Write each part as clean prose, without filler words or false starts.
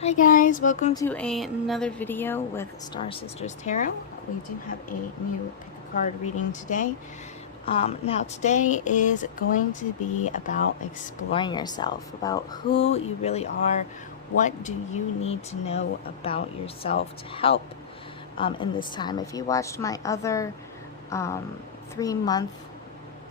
Hi guys, welcome to another video with Star Sisters Tarot. We do have a new pick a card reading today. Now today is going to be about exploring yourself, about who you really are, what do you need to know about yourself to help in this time. If you watched my other 3-month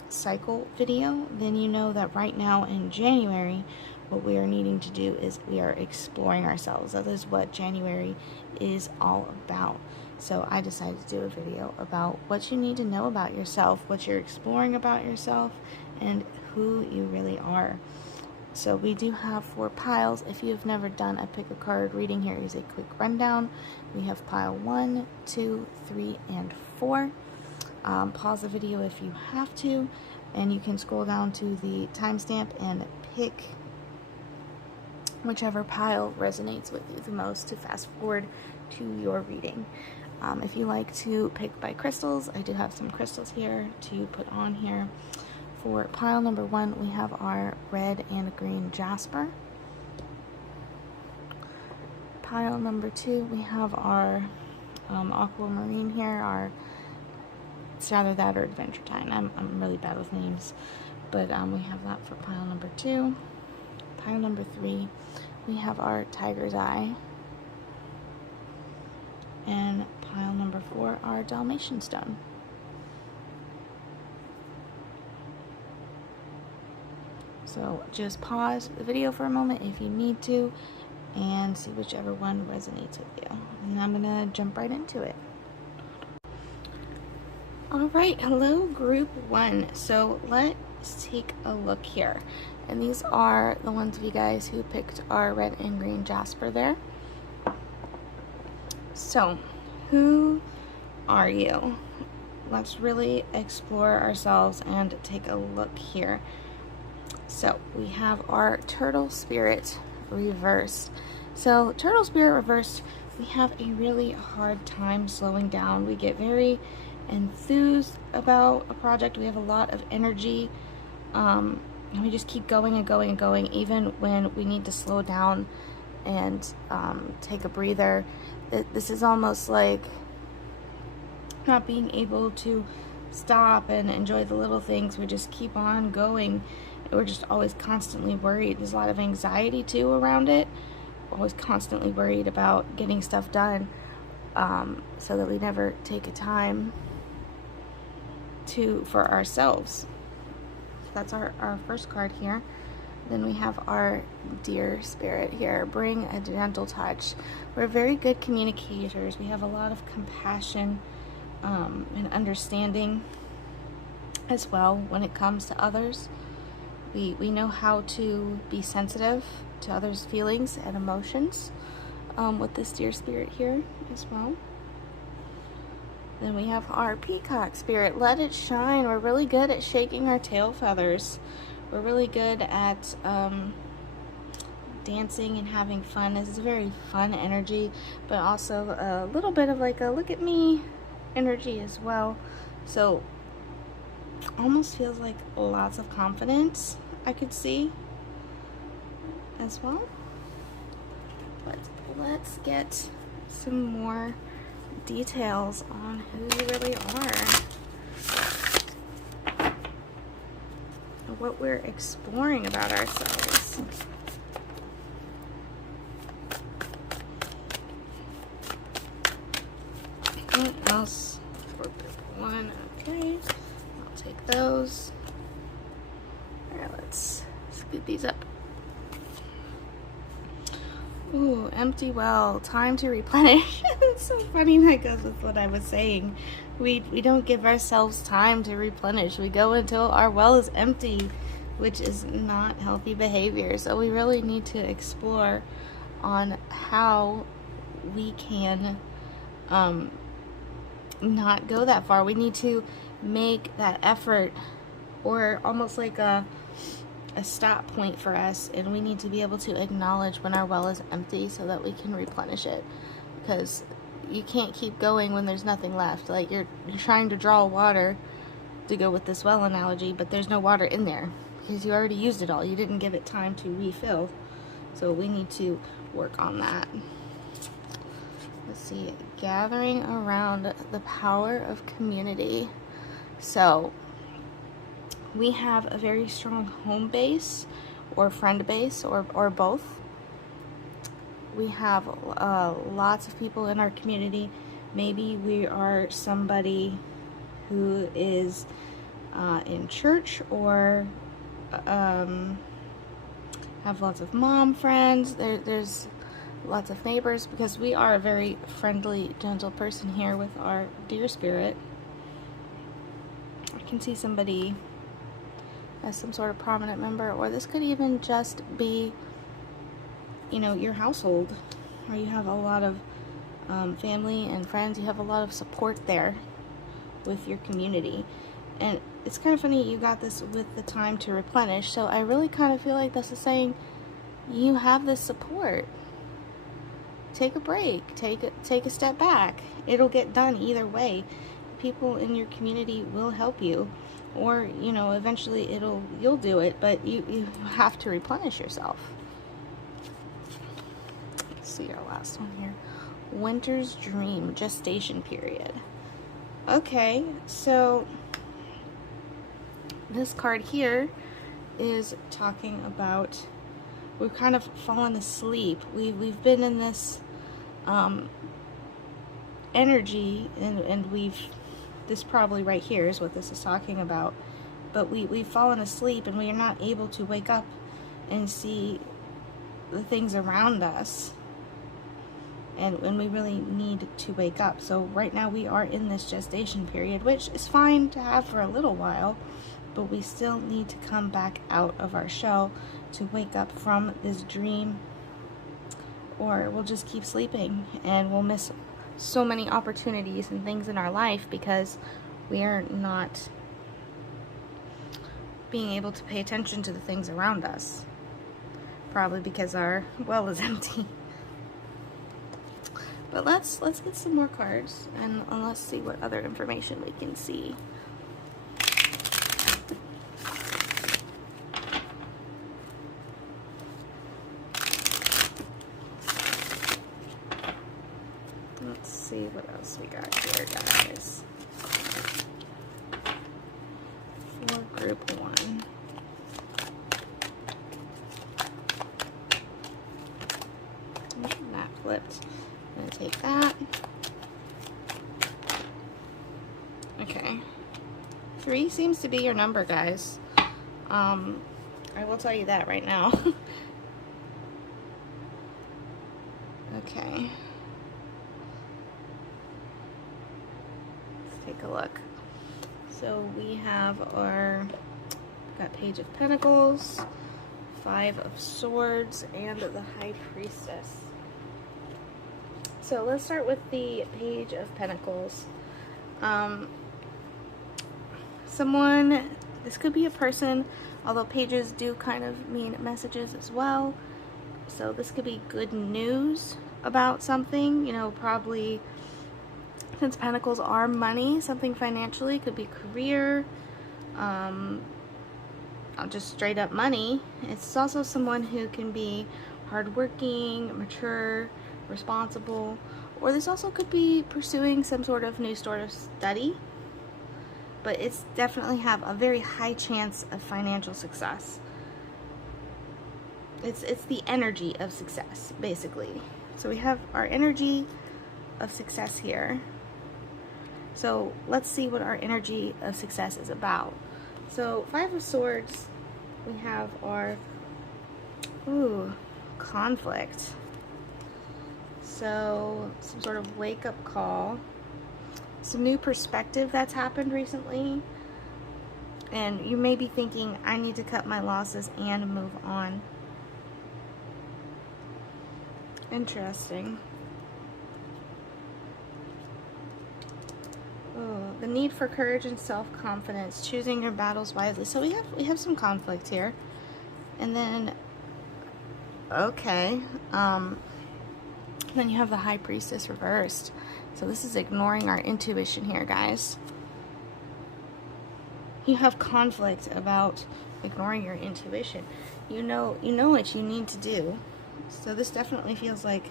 cycle video, then you know that right now in January, what we are needing to do is we are exploring ourselves. That is what January is all about. So I decided to do a video about what you need to know about yourself, what you're exploring about yourself, and who you really are. So we do have 4 piles. If you've never done a pick a card reading, here is a quick rundown. We have pile 1, 2, 3, and 4. Pause the video if you have to, and you can scroll down to the timestamp and pick whichever pile resonates with you the most to fast forward to your reading. If you like to pick by crystals, I do have some crystals here to put on here. For pile number 1, we have our red and green jasper. Pile number 2, we have our aquamarine here, it's rather that or adventurine. I'm really bad with names, but we have that for pile number 2. Pile number 3, we have our tiger's eye, and pile number 4, our Dalmatian stone. So just pause the video for a moment if you need to and see whichever one resonates with you. And I'm gonna jump right into it. Alright, hello group 1. So let's take a look here. And these are the ones of you guys who picked our red and green jasper there. So, who are you? Let's really explore ourselves and take a look here. So, we have our turtle spirit reversed. So, turtle spirit reversed, we have a really hard time slowing down. We get very enthused about a project. We have a lot of energy. And we just keep going and going and going, even when we need to slow down and take a breather. This is almost like not being able to stop and enjoy the little things. We just keep on going. We're just always constantly worried. There's a lot of anxiety too around it. We're always constantly worried about getting stuff done, so that we never take a time for ourselves. That's our first card here. Then we have our deer spirit here. Bring a gentle touch. We're very good communicators. We have a lot of compassion and understanding as well when it comes to others. We know how to be sensitive to others' feelings and emotions with this deer spirit here as well. Then we have our peacock spirit. Let it shine. We're really good at shaking our tail feathers. We're really good at dancing and having fun. This is a very fun energy, but also a little bit of like a look at me energy as well. So almost feels like lots of confidence I could see as well. But let's get some more details on who you really are and what we're exploring about ourselves. What else for group 1? Okay, I'll take those. Alright, let's scoot these up. Ooh, empty well, time to replenish. It's so funny that goes with what I was saying. We don't give ourselves time to replenish. We go until our well is empty, which is not healthy behavior. So we really need to explore on how we can not go that far. We need to make that effort, or almost like a stop point for us, and we need to be able to acknowledge when our well is empty so that we can replenish it, because you can't keep going when there's nothing left. Like you're trying to draw water, to go with this well analogy, but there's no water in there because you already used it all. You didn't give it time to refill. So we need to work on that. Let's see, gathering around the power of community. So we have a very strong home base or friend base, or both. We have lots of people in our community. Maybe we are somebody who is in church, or have lots of mom friends. There's lots of neighbors, because we are a very friendly, gentle person here with our deer spirit. I can see somebody as some sort of prominent member, or this could even just be, you know, your household, or you have a lot of family and friends. You have a lot of support there with your community. And it's kind of funny, you got this with the time to replenish. So I really kind of feel like this is saying you have this support. Take a break, take a step back. It'll get done either way. People in your community will help you, or, you know, eventually you'll do it, but you have to replenish yourself. Let's see our last one here. Winter's Dream, gestation period. Okay, so this card here is talking about, we've kind of fallen asleep. We've been in this energy, and this probably right here is what this is talking about, but we've fallen asleep, and we are not able to wake up and see the things around us, and we really need to wake up. So right now we are in this gestation period, which is fine to have for a little while, but we still need to come back out of our shell to wake up from this dream, or we'll just keep sleeping and we'll miss so many opportunities and things in our life because we are not being able to pay attention to the things around us. Probably because our well is empty. But let's get some more cards, and let's see what other information we can see. Let's see what else we got here, guys. For group 1. That flipped. I'm going to take that. Okay. 3 seems to be your number, guys. I will tell you that right now. Okay. Let's take a look. So we have got Page of Pentacles, 5 of Swords, and the High Priestess. So let's start with the Page of Pentacles. This could be a person, although pages do kind of mean messages as well. So this could be good news about something, you know, probably, since Pentacles are money, something financially, could be career, just straight up money. It's also someone who can be hardworking, mature, responsible, or this also could be pursuing some sort of new sort of study, but it's definitely have a very high chance of financial success. It's the energy of success, basically. So we have our energy of success here. So let's see what our energy of success is about. So 5 of Swords, we have our conflict. So some sort of wake-up call, some new perspective that's happened recently, and you may be thinking, I need to cut my losses and move on. Interesting. The need for courage and self-confidence, choosing your battles wisely. So we have some conflict here. And then, okay, then you have the High Priestess reversed. So this is ignoring our intuition here, guys. You have conflict about ignoring your intuition. You know what you need to do, So this definitely feels like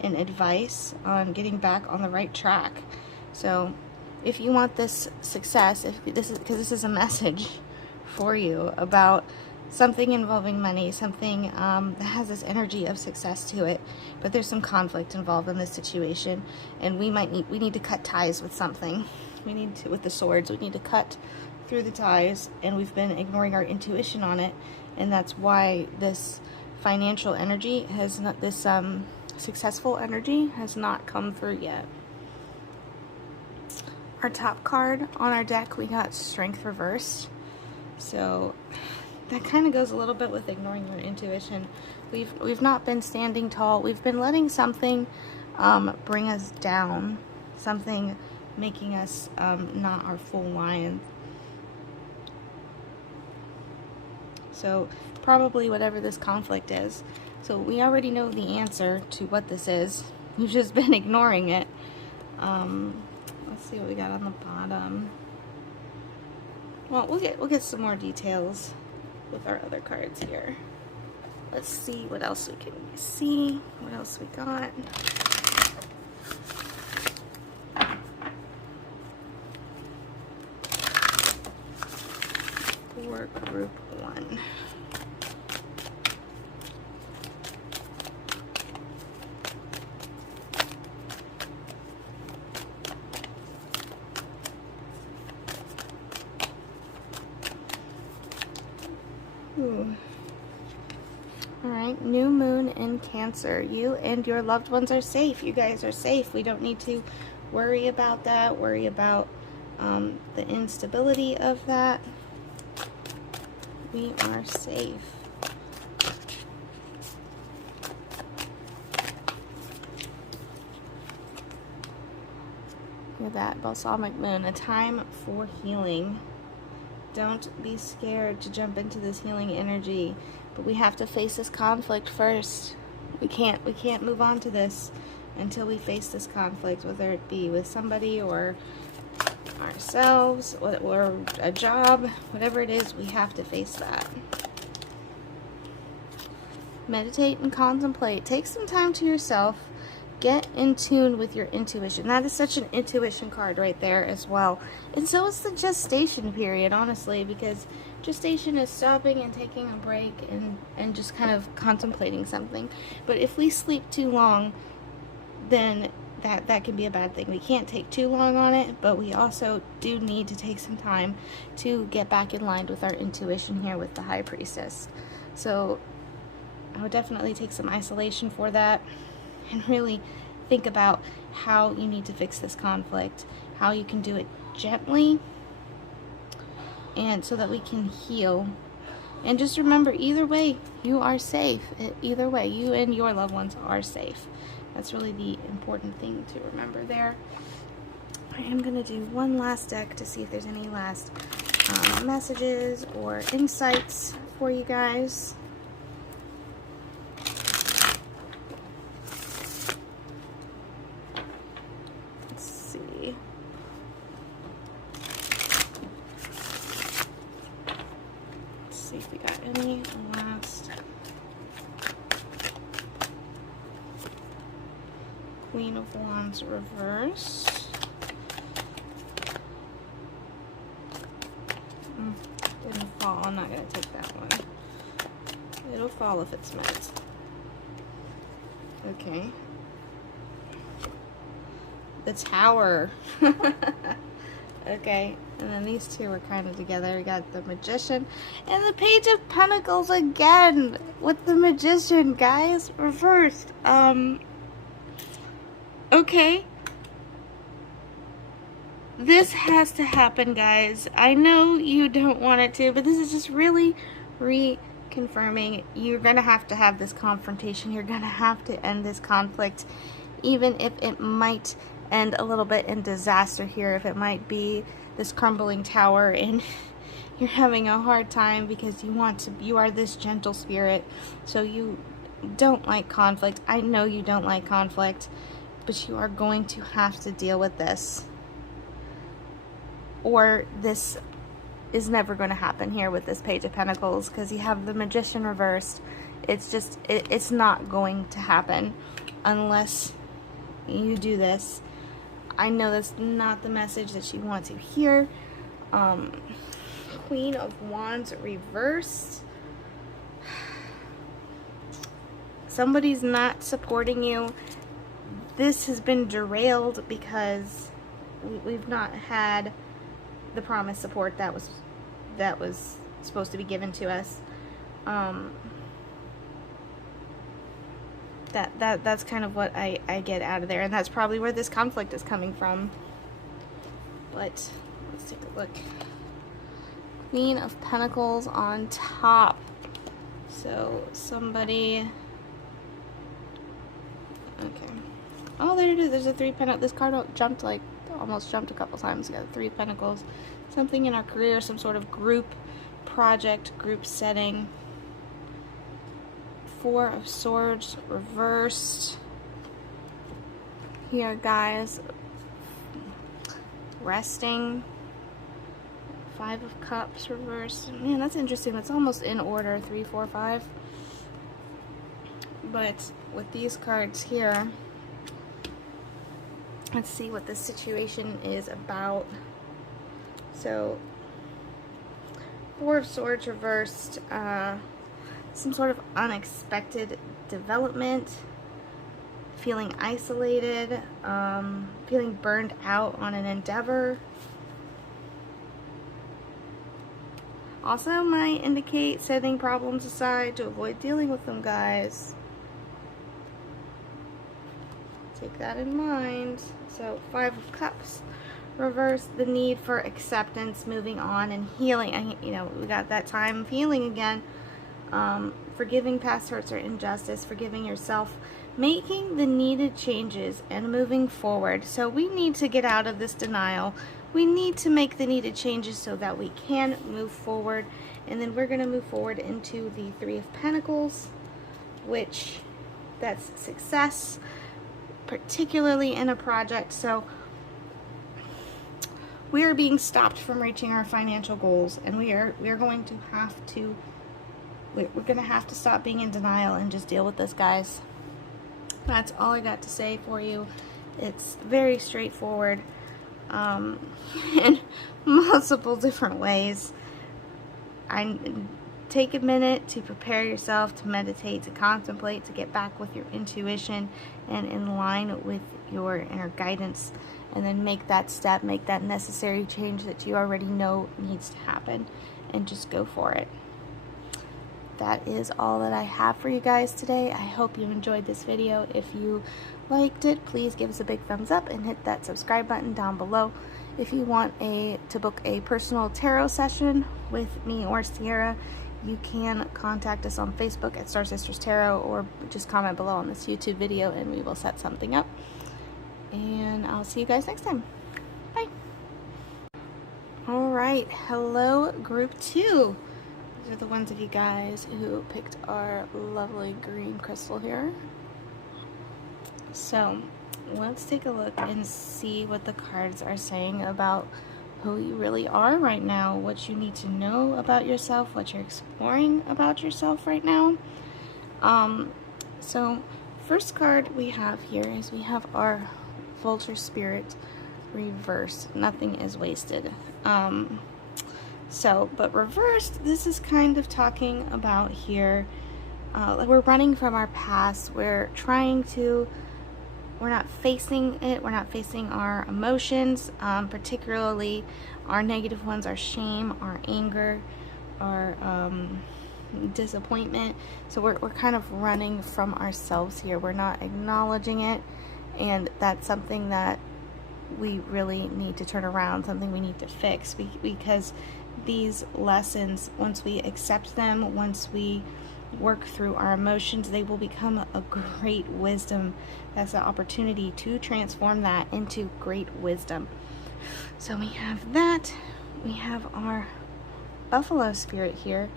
an advice on getting back on the right track. So if you want this success, because this is a message for you about something involving money, something that has this energy of success to it, but there's some conflict involved in this situation, and we need to cut ties with something. We need to, with the swords, we need to cut through the ties, and we've been ignoring our intuition on it, and that's why this financial energy has not, this successful energy has not come through yet. Our top card on our deck, we got Strength reversed. So that kind of goes a little bit with ignoring your intuition. We've not been standing tall. We've been letting something bring us down, something making us not our full lion. So probably whatever this conflict is. So we already know the answer to what this is. We've just been ignoring it. Let's see what we got on the bottom. Well, we'll get some more details with our other cards here. Let's see what else we can see. What else we got? For group 1. Alright, new moon in Cancer. You and your loved ones are safe. You guys are safe. We don't need to worry about that, worry about the instability of that. We are safe. Look at that, balsamic moon, a time for healing. Don't be scared to jump into this healing energy, but we have to face this conflict first. We can't move on to this until we face this conflict, whether it be with somebody or ourselves or a job, whatever it is, we have to face that. Meditate and contemplate. Take some time to yourself. Get in tune with your intuition. That is such an intuition card right there as well. And so is the gestation period, honestly, because gestation is stopping and taking a break and just kind of contemplating something. But if we sleep too long, then that can be a bad thing. We can't take too long on it, but we also do need to take some time to get back in line with our intuition here with the High Priestess. So I would definitely take some isolation for that and really think about how you need to fix this conflict, how you can do it gently, and so that we can heal. And just remember, either way, you are safe. Either way, you and your loved ones are safe. That's really the important thing to remember there. I am going to do one last deck to see if there's any last messages or insights for you guys. Let's see. Let's see if we got any last. Queen of Wands reverse. Didn't fall. I'm not going to take that one. It'll fall if it's meant. Okay. The Tower. Okay. And then these two are kind of together. We got the Magician and the Page of Pentacles again with the Magician, guys. Reversed. Okay. This has to happen, guys. I know you don't want it to, but this is just really reconfirming you're going to have this confrontation. You're going to have to end this conflict, even if it might end a little bit in disaster here, if it might be this crumbling tower and you're having a hard time because you are this gentle spirit, so you don't like conflict. I know you don't like conflict, but you are going to have to deal with this, or this is never going to happen here with this Page of Pentacles, because you have the Magician reversed It's just, it's not going to happen unless you do this. I know that's not the message that you want to hear. Queen of Wands reversed. Somebody's not supporting you. This has been derailed because we've not had the promised support that was supposed to be given to us. That's kind of what I get out of there, and that's probably where this conflict is coming from. But let's take a look. Queen of Pentacles on top. So somebody, okay. Oh, there it is. There's a 3 pentacles. This card jumped, like, almost jumped a couple times. We got 3 pentacles. Something in our career, some sort of group project, group setting. 4 of Swords reversed. Here, guys. Resting. 5 of Cups reversed. Man, that's interesting. That's almost in order. 3, 4, 5. But with these cards here, let's see what this situation is about. So, 4 of Swords reversed. Some sort of unexpected development. Feeling isolated. Feeling burned out on an endeavor. Also might indicate setting problems aside to avoid dealing with them, guys. Take that in mind. So 5 of Cups reverse, the need for acceptance, moving on, and healing. You know, we got that time of healing again. Forgiving past hurts or injustice, forgiving yourself, making the needed changes, and moving forward. So we need to get out of this denial. We need to make the needed changes so that we can move forward. And then we're going to move forward into the 3 of Pentacles, which that's success, particularly in a project. So we are being stopped from reaching our financial goals, and we are going to have to, we're going to have to stop being in denial and just deal with this, guys. That's all I got to say for you. It's very straightforward. In multiple different ways. Take a minute to prepare yourself, to meditate, to contemplate, to get back with your intuition and in line with your inner guidance, and then make that step, make that necessary change that you already know needs to happen, and just go for it. That is all that I have for you guys today. I hope you enjoyed this video. If you liked it, please give us a big thumbs up and hit that subscribe button down below. If you want to book a personal tarot session with me or Sierra, you can contact us on Facebook at Star Sisters Tarot, or just comment below on this YouTube video and we will set something up. And I'll see you guys next time. Bye. Alright, hello group 2. These are the ones of you guys who picked our lovely green crystal here. So let's take a look and see what the cards are saying about who you really are right now, what you need to know about yourself, what you're exploring about yourself right now. So first card we have here is we have our Vulture Spirit reversed. Nothing is wasted. But reversed, this is kind of talking about here, like we're running from our past. We're not facing it. We're not facing our emotions, particularly our negative ones, our shame, our anger, our disappointment. So we're kind of running from ourselves here. We're not acknowledging it, and that's something that we really need to turn around, something we need to fix, because these lessons, once we accept them, once we work through our emotions, they will become a great wisdom. That's the opportunity to transform that into great wisdom. So we have that. We have our Buffalo Spirit here.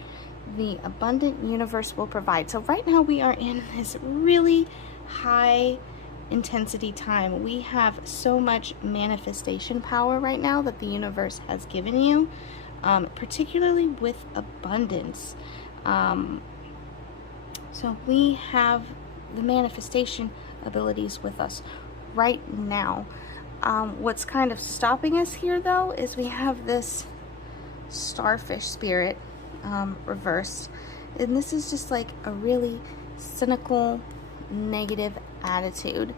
The abundant universe will provide. So right now we are in this really high intensity time. We have so much manifestation power right now that the universe has given you, particularly with abundance. So we have the manifestation abilities with us right now. What's kind of stopping us here, though, is we have this starfish spirit reversed. And this is just like a really cynical, negative attitude.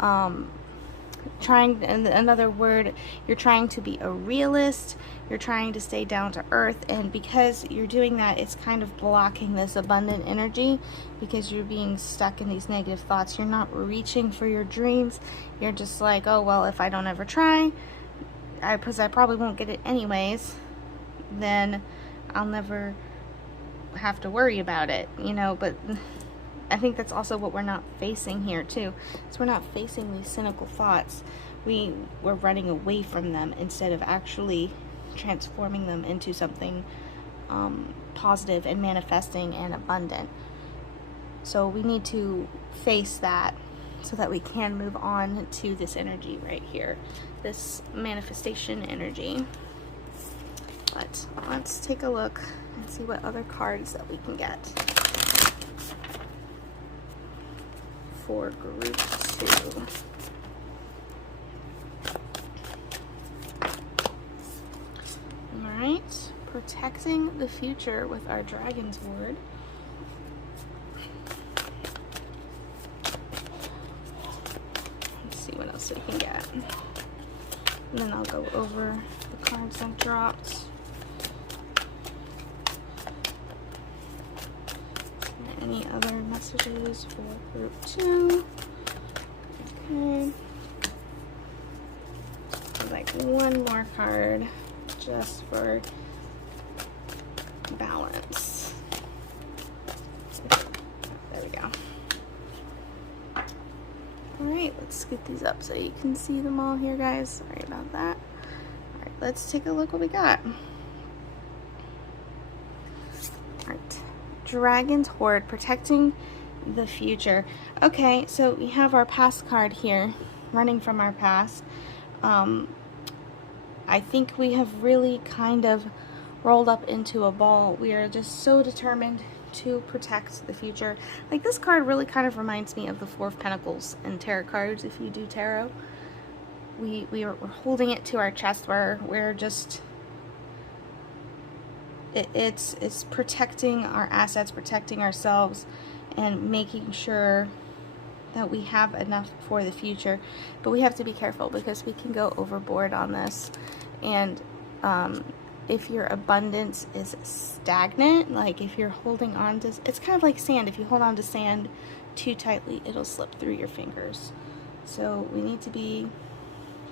In another word, you're trying to be a realist, you're trying to stay down to earth, and because you're doing that, it's kind of blocking this abundant energy because you're being stuck in these negative thoughts. You're not reaching for your dreams. You're just like, oh, well, if I don't ever try, because I probably won't get it anyways, then I'll never have to worry about it, you know. But I think that's also what we're not facing here too. So we're not facing these cynical thoughts. We're running away from them instead of actually transforming them into something positive and manifesting and abundant. So we need to face that so that we can move on to this energy right here, this manifestation energy. But let's take a look and see what other cards that we can get for group 2. Alright, protecting the future with our dragon's word. Let's see what else we can get. And then I'll go over the cards I've dropped. Any other messages for group 2? Okay. I'd like one more card just for balance. There we go. Alright, let's scoot these up so you can see them all here, guys. Sorry about that. Alright, let's take a look what we got. Alright. Dragon's Horde, protecting the future. Okay, so we have our past card here, running from our past. I think we have really kind of rolled up into a ball. We are just so determined to protect the future. Like, this card really kind of reminds me of the Four of Pentacles in tarot cards, if you do tarot. We're holding it to our chest, where we're just... It's protecting our assets, protecting ourselves, and making sure that we have enough for the future. But we have to be careful because we can go overboard on this. And if your abundance is stagnant, like if you're holding on to, it's kind of like sand. If you hold on to sand too tightly, it'll slip through your fingers. So we need to be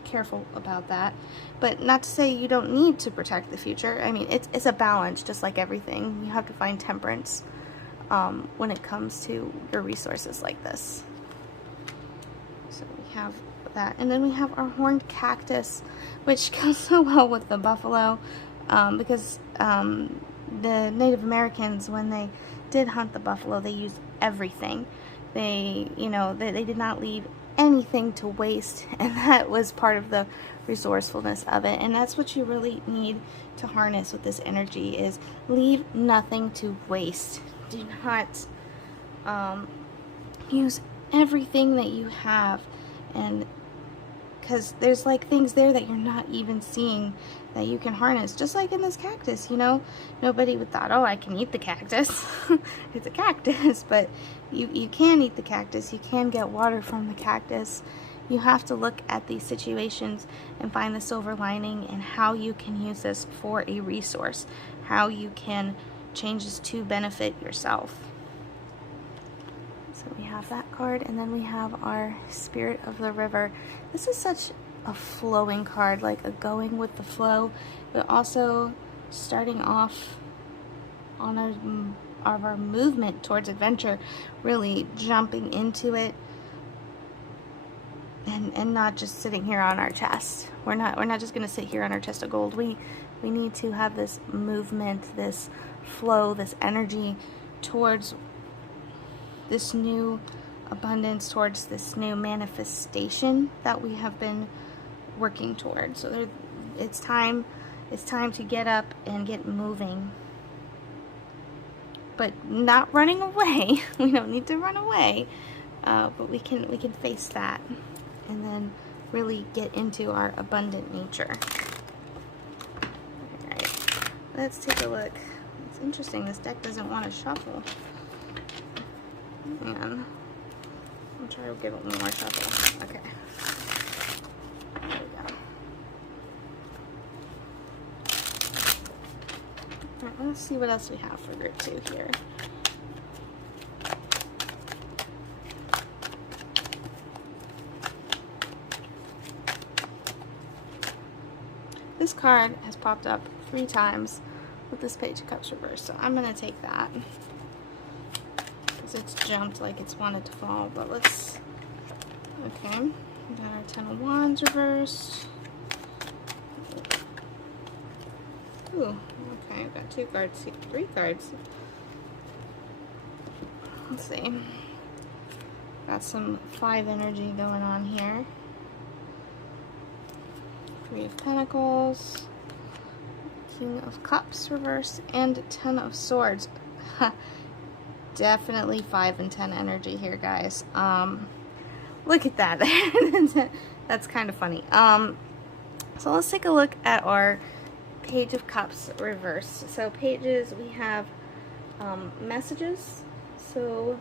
careful about that. But not to say you don't need to protect the future. I mean, it's a balance, just like everything. You have to find temperance when it comes to your resources like this. So we have that, and then we have our horned cactus, which goes so well with the buffalo, because the Native Americans, when they did hunt the buffalo, they used everything. They did not leave anything to waste, and that was part of the resourcefulness of it. And that's what you really need to harness with this energy, is leave nothing to waste. Do not use everything that you have, and because there's like things there that you're not even seeing that you can harness, just like in this cactus. You know, nobody would thought, oh, I can eat the cactus. It's a cactus, but you can eat the cactus. You can get water from the cactus. You have to look at these situations and find the silver lining and how you can use this for a resource, how you can change this to benefit yourself. So we have that card, and then we have our Spirit of the River. This is such a flowing card, like a going with the flow, but also starting off on our movement towards adventure, really jumping into it, and not just sitting here on our chest. We're not just going to sit here on our chest of gold. We need to have this movement, this flow, this energy towards this new abundance, towards this new manifestation that we have been working towards. So it's time to get up and get moving. but not running away. We don't need to run away, but we can face that and then really get into our abundant nature. All right, let's take a look. It's interesting, this deck doesn't want to shuffle. Man, I'll try to give it one more shuffle. Okay. There we go. Alright, let's see what else we have for group 2 here. This card has popped up 3 times with this Page of Cups reversed, so I'm going to take that. Because it's jumped like it's wanted to fall, but let's... Okay, we got our 10 of Wands reversed. Ooh, okay, I've got 2 cards, 3 cards. Let's see. Got some 5 energy going on here. 3 of Pentacles, King of Cups reversed, and 10 of Swords. Definitely 5 and 10 energy here, guys. Look at that. That's kind of funny. So let's take a look at our Page of Cups reversed. So pages, we have messages. So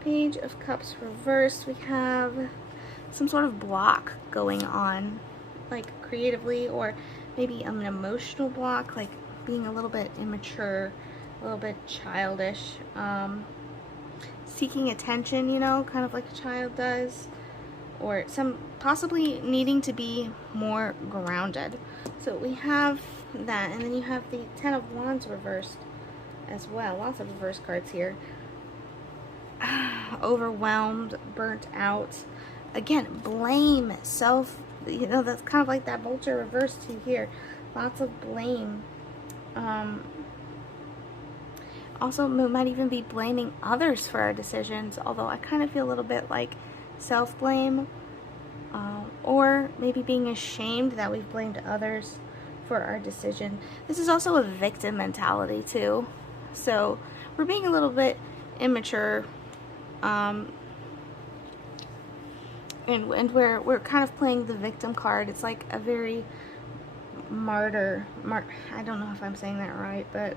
Page of Cups reversed, we have some sort of block going on, like creatively, or maybe an emotional block, like being a little bit immature, a little bit childish, seeking attention, you know, kind of like a child does, or some possibly needing to be more grounded. So we have that, and then you have the 10 of Wands reversed as well. Lots of reverse cards here. Overwhelmed, burnt out. Again, blame, self, you know, that's kind of like that vulture reversed to here. Lots of blame. Also, we might even be blaming others for our decisions, although I kind of feel a little bit like self-blame, or maybe being ashamed that we've blamed others for our decision. This is also a victim mentality too, so we're being a little bit immature, and we're kind of playing the victim card. It's like a very I don't know if I'm saying that right, but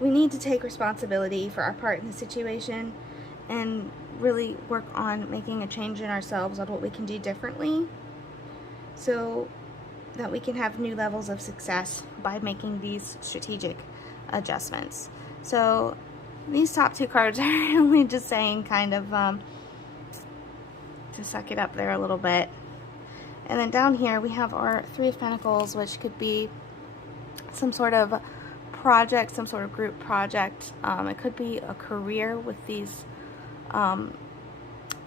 we need to take responsibility for our part in the situation and really work on making a change in ourselves on what we can do differently so that we can have new levels of success by making these strategic adjustments. So these top 2 cards are really just saying kind of to suck it up there a little bit. And then down here we have our 3 of Pentacles, which could be some sort of project, some sort of group project. It could be a career with these,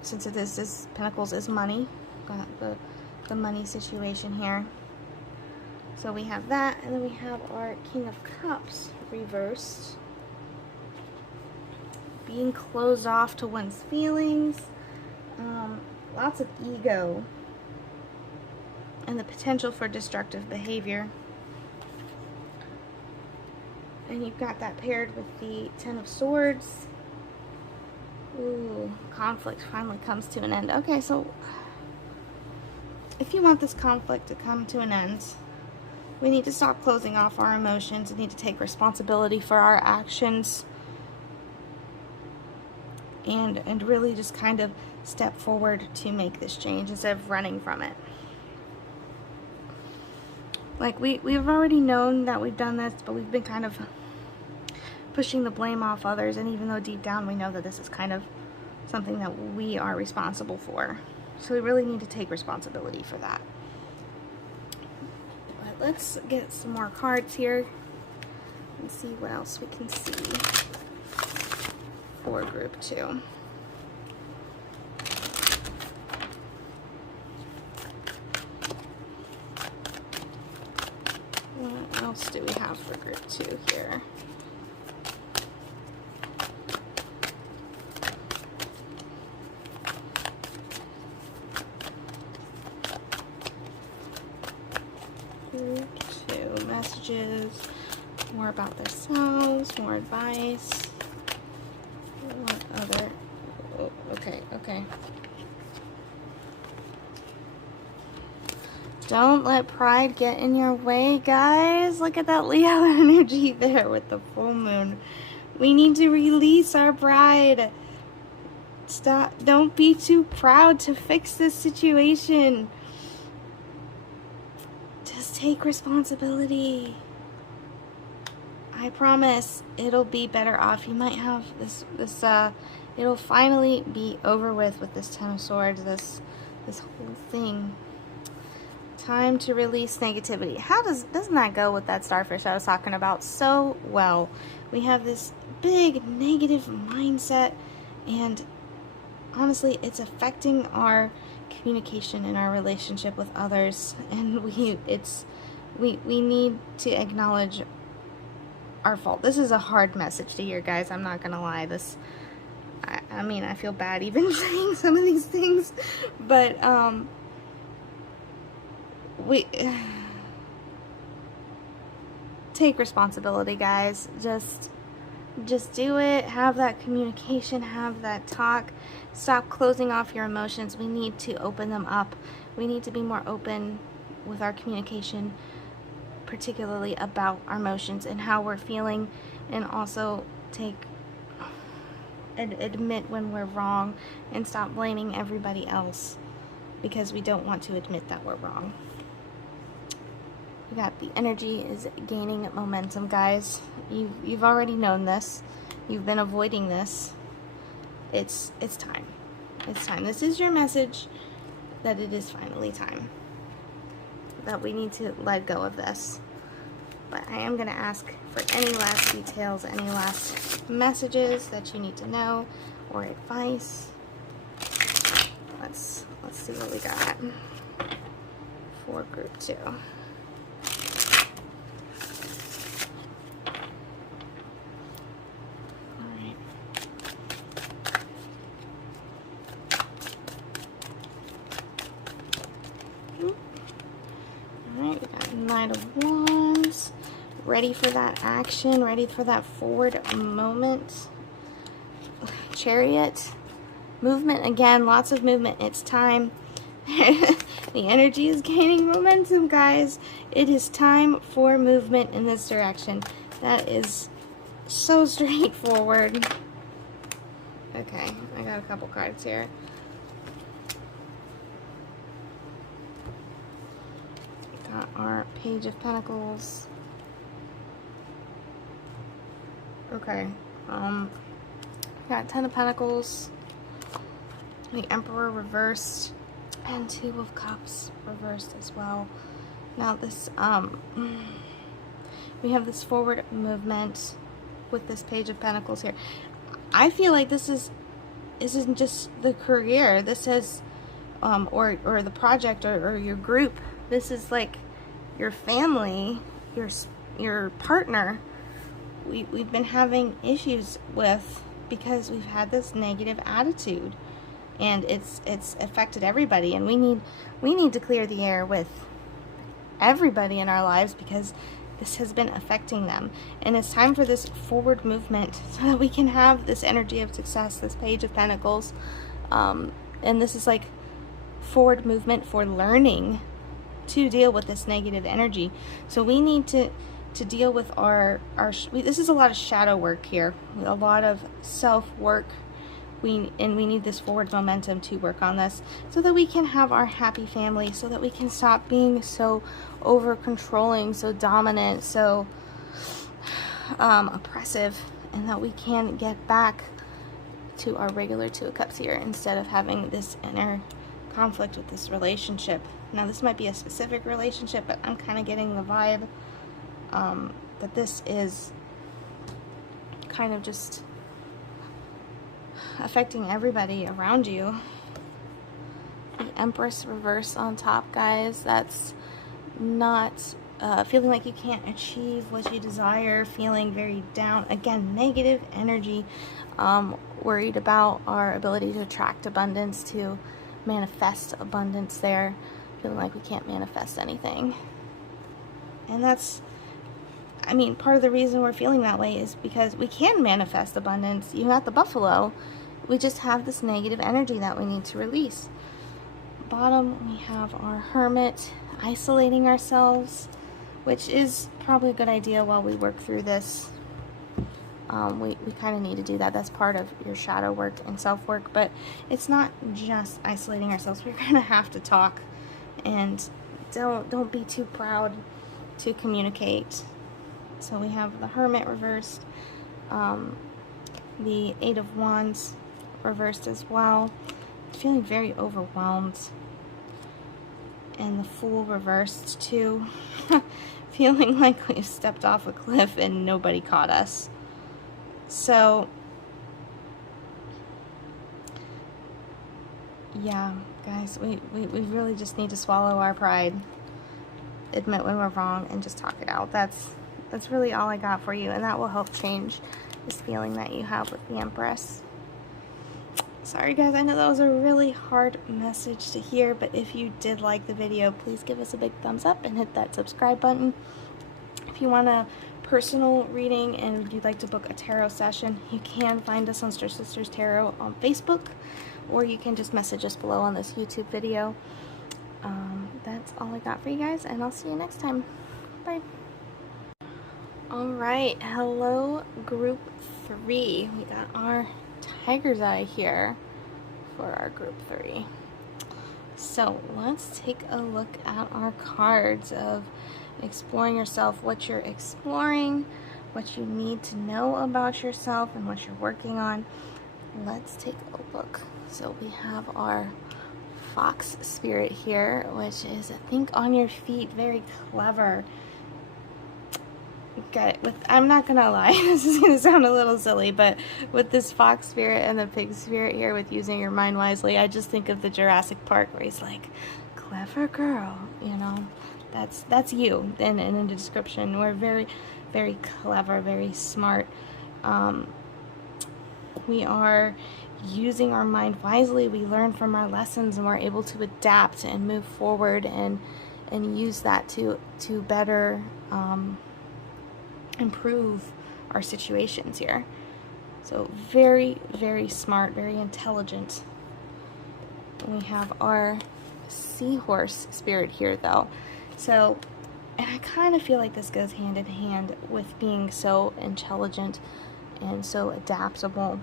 since it is, this Pentacles is money, got the money situation here. So we have that, and then we have our King of Cups reversed. Being closed off to one's feelings, lots of ego, and the potential for destructive behavior. And you've got that paired with the 10 of Swords. Ooh, conflict finally comes to an end. Okay, so if you want this conflict to come to an end, we need to stop closing off our emotions. We need to take responsibility for our actions, and really just kind of step forward to make this change instead of running from it. Like we've already known that we've done this, but we've been kind of pushing the blame off others, and even though deep down we know that this is kind of something that we are responsible for. So we really need to take responsibility for that. But let's get some more cards here and see what else we can see for group 2. What else do we have for group 2 here? Group 2 messages, more about their ourselves, more advice. What other? Oh, okay. Don't let pride get in your way, guys. Look at that Leo energy there with the full moon. We need to release our pride. Stop. Don't be too proud to fix this situation. Just take responsibility. I promise it'll be better off. You might have this it'll finally be over with this Ten of Swords, this whole thing. Time to release negativity. Doesn't that go with that starfish I was talking about so well? We have this big negative mindset, and honestly, it's affecting our communication and our relationship with others, and we need to acknowledge our fault. This is a hard message to hear, guys. I'm not gonna lie. I mean, I feel bad even saying some of these things, but we take responsibility, guys. Just do it. Have that communication, have that talk. Stop closing off your emotions. We need to open them up. We need to be more open with our communication, particularly about our emotions and how we're feeling, and also admit when we're wrong and stop blaming everybody else, because we don't want to admit that we're wrong. We got the energy is gaining momentum, guys. You've already known this. You've been avoiding this. It's time. It's time. This is your message that it is finally time. That we need to let go of this. But I am going to ask for any last details, any last messages that you need to know, or advice. Let's see what we got for group 2. Alright, we got Knight of Wands. Ready for that action, ready for that forward moment. Chariot. Movement again, lots of movement. It's time. The energy is gaining momentum, guys. It is time for movement in this direction. That is so straightforward. Okay, I got a couple cards here. Got our Page of Pentacles. Okay, got 10 of Pentacles, the Emperor reversed, and 2 of Cups reversed as well. Now this, we have this forward movement with this Page of Pentacles here. I feel like this isn't just the career. This is, or the project or your group. This is like your family, your partner. We've been having issues with, because we've had this negative attitude, and it's affected everybody, and we need to clear the air with everybody in our lives, because this has been affecting them, and it's time for this forward movement so that we can have this energy of success, this Page of Pentacles, and this is like forward movement for learning to deal with this negative energy. So we need to deal with this is a lot of shadow work here, a lot of self-work. We need this forward momentum to work on this so that we can have our happy family, so that we can stop being so over controlling, so dominant, so oppressive, and that we can get back to our regular 2 of Cups here, instead of having this inner conflict with this relationship. Now this might be a specific relationship, but I'm kind of getting the vibe that this is kind of just affecting everybody around you. The Empress reverse on top, guys. That's not feeling like you can't achieve what you desire, feeling very down. Again, negative energy, worried about our ability to attract abundance, to manifest abundance there, feeling like we can't manifest anything. And that's, I mean, part of the reason we're feeling that way is because we can manifest abundance. You got the buffalo. We just have this negative energy that we need to release. Bottom, we have our hermit, isolating ourselves, which is probably a good idea while we work through this. We kind of need to do that. That's part of your shadow work and self-work, but it's not just isolating ourselves. We're going to have to talk, and don't be too proud to communicate. So we have the hermit reversed, the 8 of Wands reversed as well. Feeling very overwhelmed. And the Fool reversed too. Feeling like we've stepped off a cliff and nobody caught us. So, yeah, guys, we really just need to swallow our pride, admit when we're wrong, and just talk it out. That's really all I got for you, and that will help change this feeling that you have with the Empress. Sorry guys, I know that was a really hard message to hear, but if you did like the video, please give us a big thumbs up and hit that subscribe button. If you want a personal reading and you'd like to book a tarot session, you can find us on Star Sisters Tarot on Facebook, or you can just message us below on this YouTube video. That's all I got for you guys, and I'll see you next time. Bye. Alright, hello group 3. We got our tiger's eye here for our group 3. So let's take a look at our cards of exploring yourself, what you're exploring, what you need to know about yourself, and what you're working on. Let's take a look. So we have our fox spirit here, which is think on your feet, very clever. Okay, I'm not gonna lie, this is gonna sound a little silly, but with this fox spirit and the pig spirit here with using your mind wisely, I just think of the Jurassic Park where he's like, clever girl, you know. That's you. And in the description, we're very, very clever, very smart. We are using our mind wisely. We learn from our lessons, and we're able to adapt and move forward and use that to better improve our situations here. So very, very smart, very intelligent. We have our seahorse spirit here though. So, and I kind of feel like this goes hand in hand with being so intelligent and so adaptable.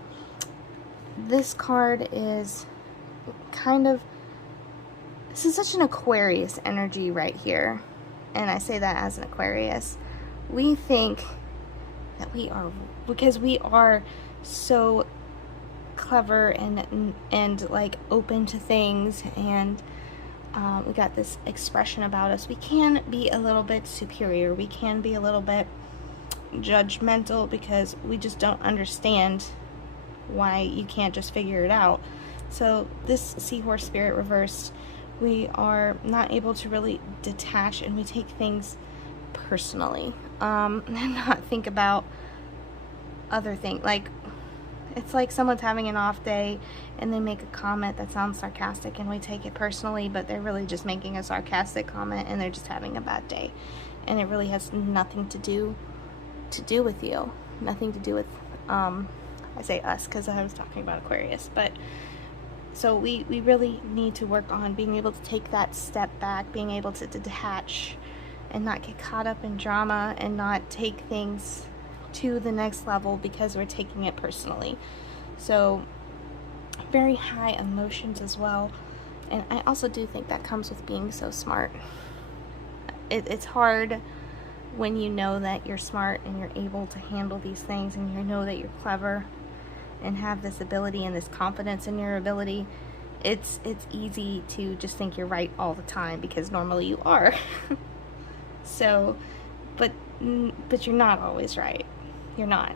This card is kind of, this is such an Aquarius energy right here. And I say that as an Aquarius. We think that we are, because we are so clever and like open to things, and we got this expression about us. We can be a little bit superior. We can be a little bit judgmental because we just don't understand why you can't just figure it out. So this seahorse spirit reversed, we are not able to really detach, and we take things personally and not think about other things. Like, it's like someone's having an off day and they make a comment that sounds sarcastic, and we take it personally, but they're really just making a sarcastic comment and they're just having a bad day, and it really has nothing to do with you, nothing to do with I say us because I was talking about Aquarius. But so we really need to work on being able to take that step back, being able to detach and not get caught up in drama, and not take things to the next level because we're taking it personally. So very high emotions as well. And I also do think that comes with being so smart. It's hard when you know that you're smart and you're able to handle these things, and you know that you're clever and have this ability and this confidence in your ability. It's easy to just think you're right all the time because normally you are. So, but you're not always right. You're not.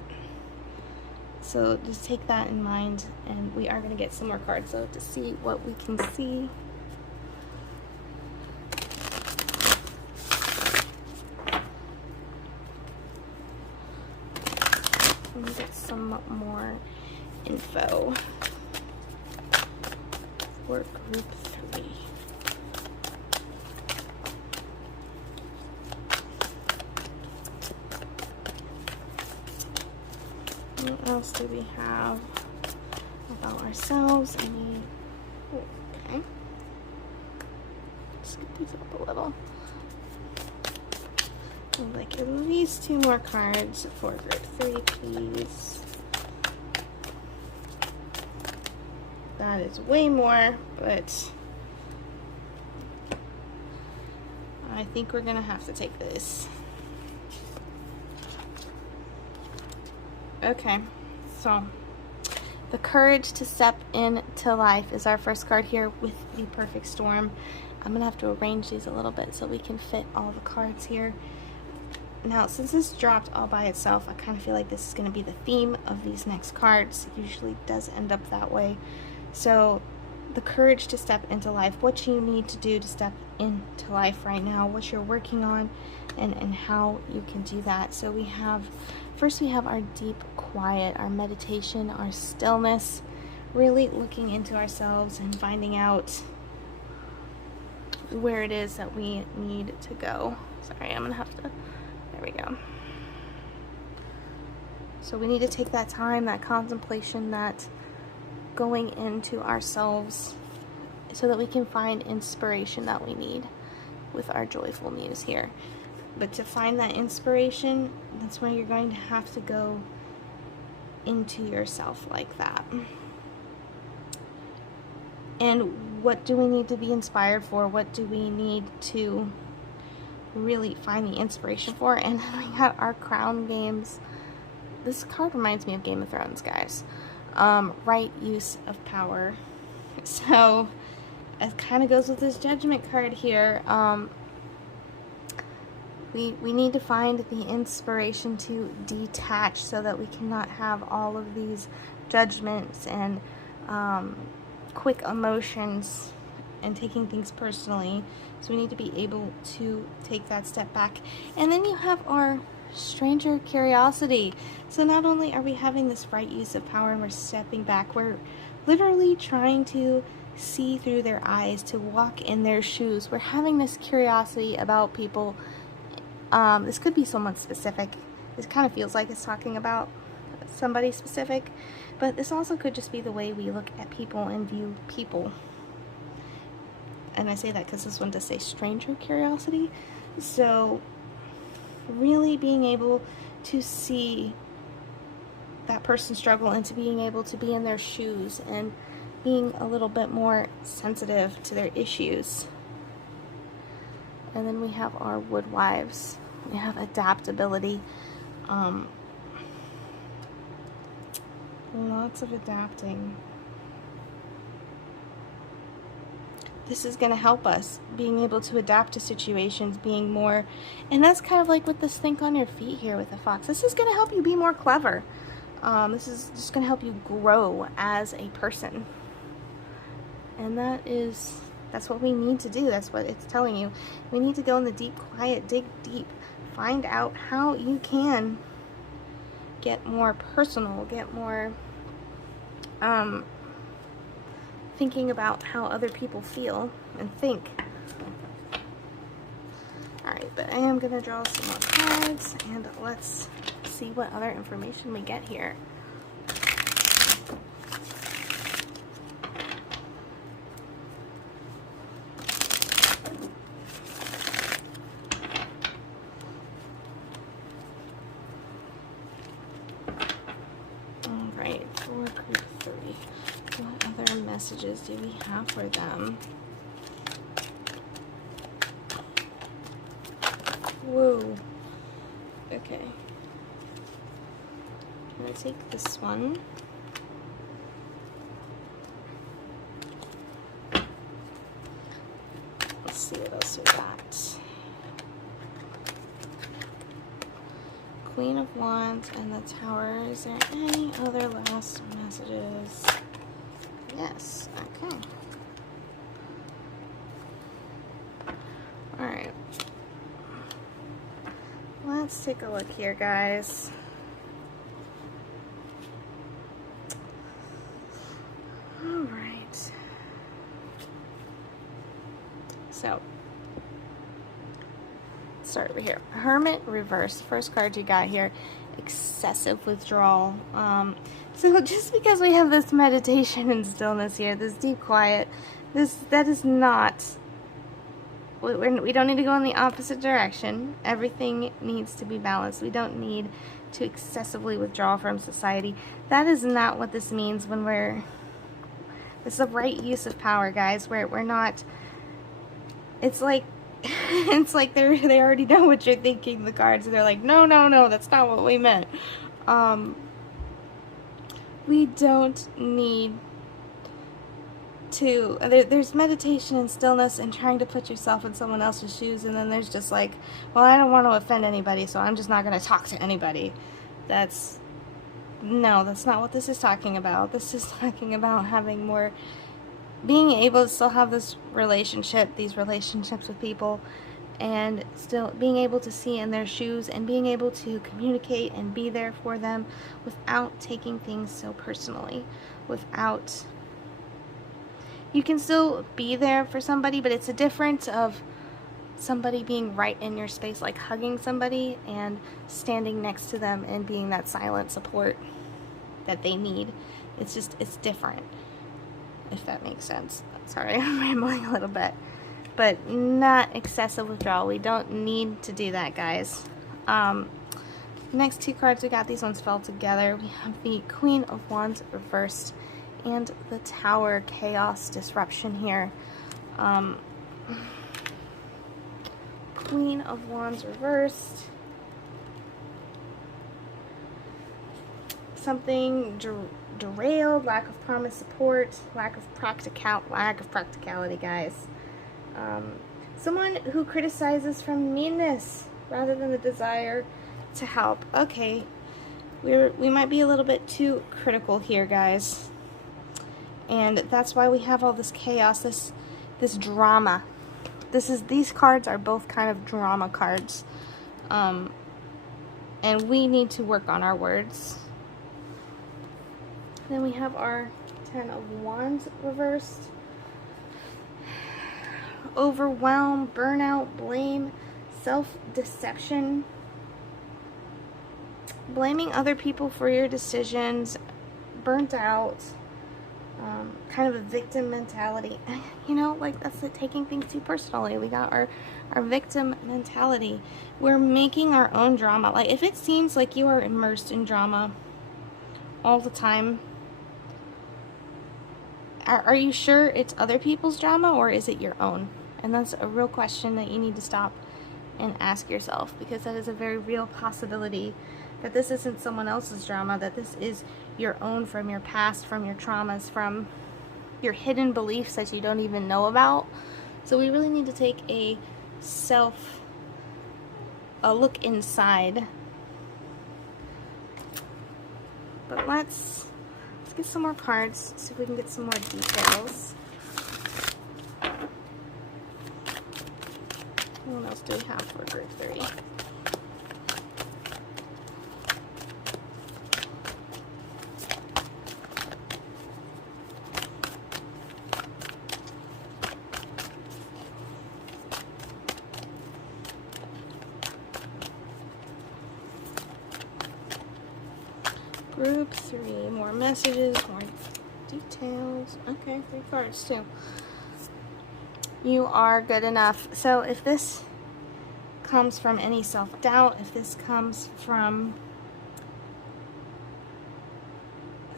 So just take that in mind, and we are going to get some more cards though to see what we can see. Let me get some more info for group 3. do we have about ourselves? Okay. Scoop these up a little. I'd like at least 2 more cards for group 3, please. That is way more, but I think we're gonna have to take this. Okay, so the courage to step into life is our first card here with the perfect storm. I'm gonna have to arrange these a little bit so we can fit all the cards here. Now, since this dropped all by itself, I kind of feel like this is going to be the theme of these next cards. It usually does end up that way. So, the courage to step into life, what you need to do to step into life right now, what you're working on, and how you can do that. So we have, first we have our deep quiet, our meditation, our stillness, really looking into ourselves and finding out where it is that we need to go. Sorry, I'm going to have to... There we go. So we need to take that time, that contemplation, that going into ourselves so that we can find inspiration that we need with our joyful muse here. But to find that inspiration, that's why you're going to have to go into yourself like that. And what do we need to be inspired for? What do we need to really find the inspiration for? And then we got our crown games. This card reminds me of Game of Thrones, guys. Right use of power. So it kind of goes with this judgment card here. We need to find the inspiration to detach so that we cannot have all of these judgments and quick emotions and taking things personally. So we need to be able to take that step back. And then you have our stranger curiosity. So not only are we having this right use of power and we're stepping back, we're literally trying to see through their eyes, to walk in their shoes. We're having this curiosity about people. This could be someone specific. This kind of feels like it's talking about somebody specific, but this also could just be the way we look at people and view people. And I say that because this one does say stranger curiosity. So really being able to see that person struggle and to being able to be in their shoes and being a little bit more sensitive to their issues. And then we have our woodwives. We have adaptability. Lots of adapting. This is going to help us being able to adapt to situations, being more, and that's kind of like with this think on your feet here with the fox. This is going to help you be more clever. This is just going to help you grow as a person. And that's what we need to do. That's what it's telling you. We need to go in the deep quiet, dig deep, find out how you can get more personal, get more thinking about how other people feel and think. Alright, but I am going to draw some more cards and let's see what other information we get here. Alright, for group 3. What other messages do we have for them? Whoa. Okay. I'm going to take this one. Let's see what else we got. Queen of Wands and the Tower. Is there any other last messages? Yes. Okay. Alright. Let's take a look here, guys. Alright. So, let's start over here. Hermit reverse. First card you got here. Excessive withdrawal. So just because we have this meditation and stillness here, this deep quiet, that is not, we don't need to go in the opposite direction. Everything needs to be balanced. We don't need to excessively withdraw from society. That is not what this means when this is the right use of power, guys. We're not, it's like, it's like they already know what you're thinking, the cards, and they're like, no, that's not what we meant. We don't need to, there's meditation and stillness and trying to put yourself in someone else's shoes, and then there's just like, well, I don't want to offend anybody, so I'm just not going to talk to anybody. No, that's not what this is talking about. This is talking about having more, being able to still have these relationships with people, and still being able to see in their shoes and being able to communicate and be there for them without taking things so personally, you can still be there for somebody, but it's a difference of somebody being right in your space, like hugging somebody and standing next to them and being that silent support that they need. It's different, if that makes sense. Sorry, I'm rambling a little bit. But not excessive withdrawal. We don't need to do that, guys. Next two cards we got, these ones fell together. We have the Queen of Wands reversed and the Tower, chaos, disruption here. Queen of Wands reversed. Something derailed, lack of promise, support, lack of practicality, guys. Someone who criticizes from meanness rather than the desire to help. Okay, we might be a little bit too critical here, guys, and that's why we have all this chaos, this drama. These cards are both kind of drama cards, and we need to work on our words. Then we have our Ten of Wands reversed. Overwhelm, burnout, blame, self-deception, blaming other people for your decisions, burnt out, kind of a victim mentality. You know, like, that's it, taking things too personally. We got our victim mentality. We're making our own drama. Like, if it seems like you are immersed in drama all the time, are you sure it's other people's drama, or is it your own? And that's a real question that you need to stop and ask yourself, because that is a very real possibility that this isn't someone else's drama, that this is your own, from your past, from your traumas, from your hidden beliefs that you don't even know about. So we really need to take a look inside. But let's get some more cards, see if we can get some more details. What else do we have for group 3? Group 3, more messages, more details. Okay, 3 cards too. You are good enough. So if this comes from any self-doubt, if this comes from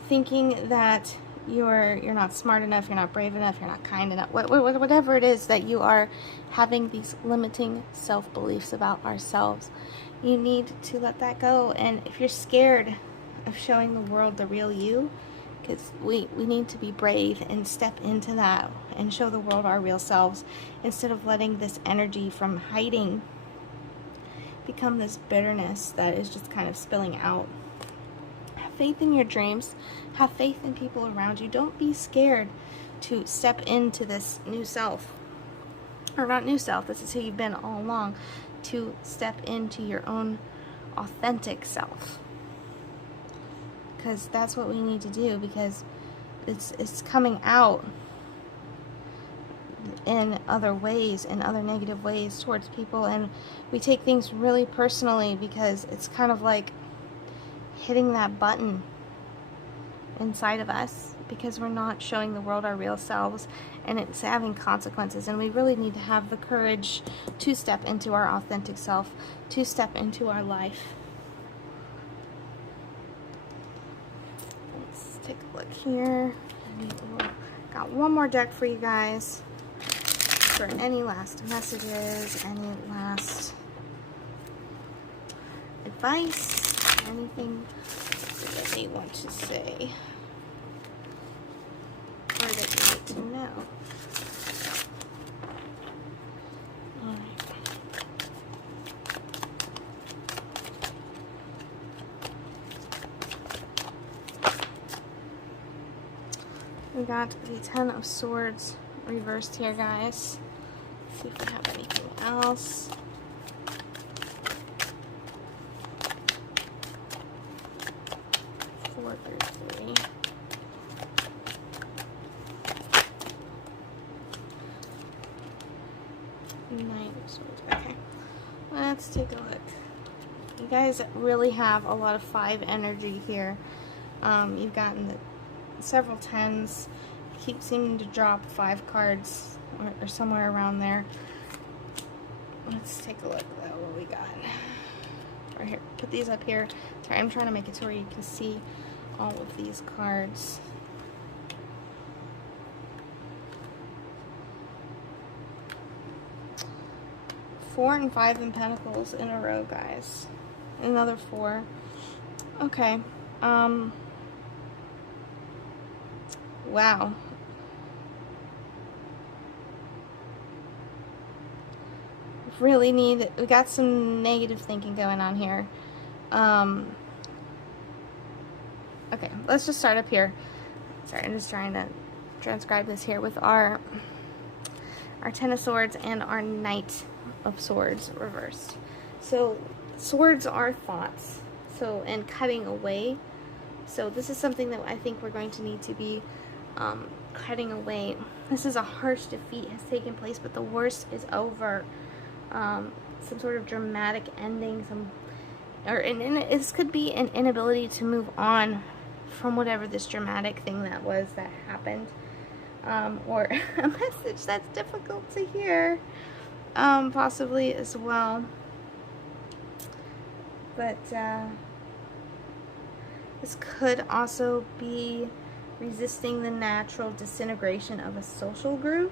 thinking that you're not smart enough, you're not brave enough, you're not kind enough, whatever it is that you are having these limiting self-beliefs about ourselves, you need to let that go. And if you're scared of showing the world the real you, because we need to be brave and step into that and show the world our real selves, instead of letting this energy from hiding become this bitterness that is just kind of spilling out. Have faith in your dreams. Have faith in people around you. Don't be scared to step into this new self. Or not new self, this is who you've been all along. To step into your own authentic self. Because that's what we need to do, because it's coming out in other ways, in other negative ways towards people, and we take things really personally, because it's kind of like hitting that button inside of us because we're not showing the world our real selves, and it's having consequences, and we really need to have the courage to step into our authentic self, to step into our life. Let's take a look here. Got one more deck for you guys for any last messages, any last advice, anything that they want to say or that you need to know. Alright. We got the Ten of Swords reversed here, guys. Let's see if we have anything else. Nine of Swords. Okay, let's take a look. You guys really have a lot of 5 energy here. You've gotten several 10s. Keep seeming to drop 5 cards or somewhere around there. Let's take a look at what we got. Right here. Put these up here. Sorry, I'm trying to make it to where you can see all of these cards. Four and 5 in Pentacles in a row, guys. Another 4. Okay. Wow. We got some negative thinking going on here. Okay, let's just start up here. Sorry, I'm just trying to transcribe this here with our Ten of Swords and our Knight of Swords reversed. So swords are thoughts, so, and cutting away. So this is something that I think we're going to need to be cutting away. This is a harsh defeat has taken place, but the worst is over. Some sort of dramatic ending, this could be an inability to move on from whatever this dramatic thing that was that happened, or a message that's difficult to hear. Possibly as well, but this could also be resisting the natural disintegration of a social group,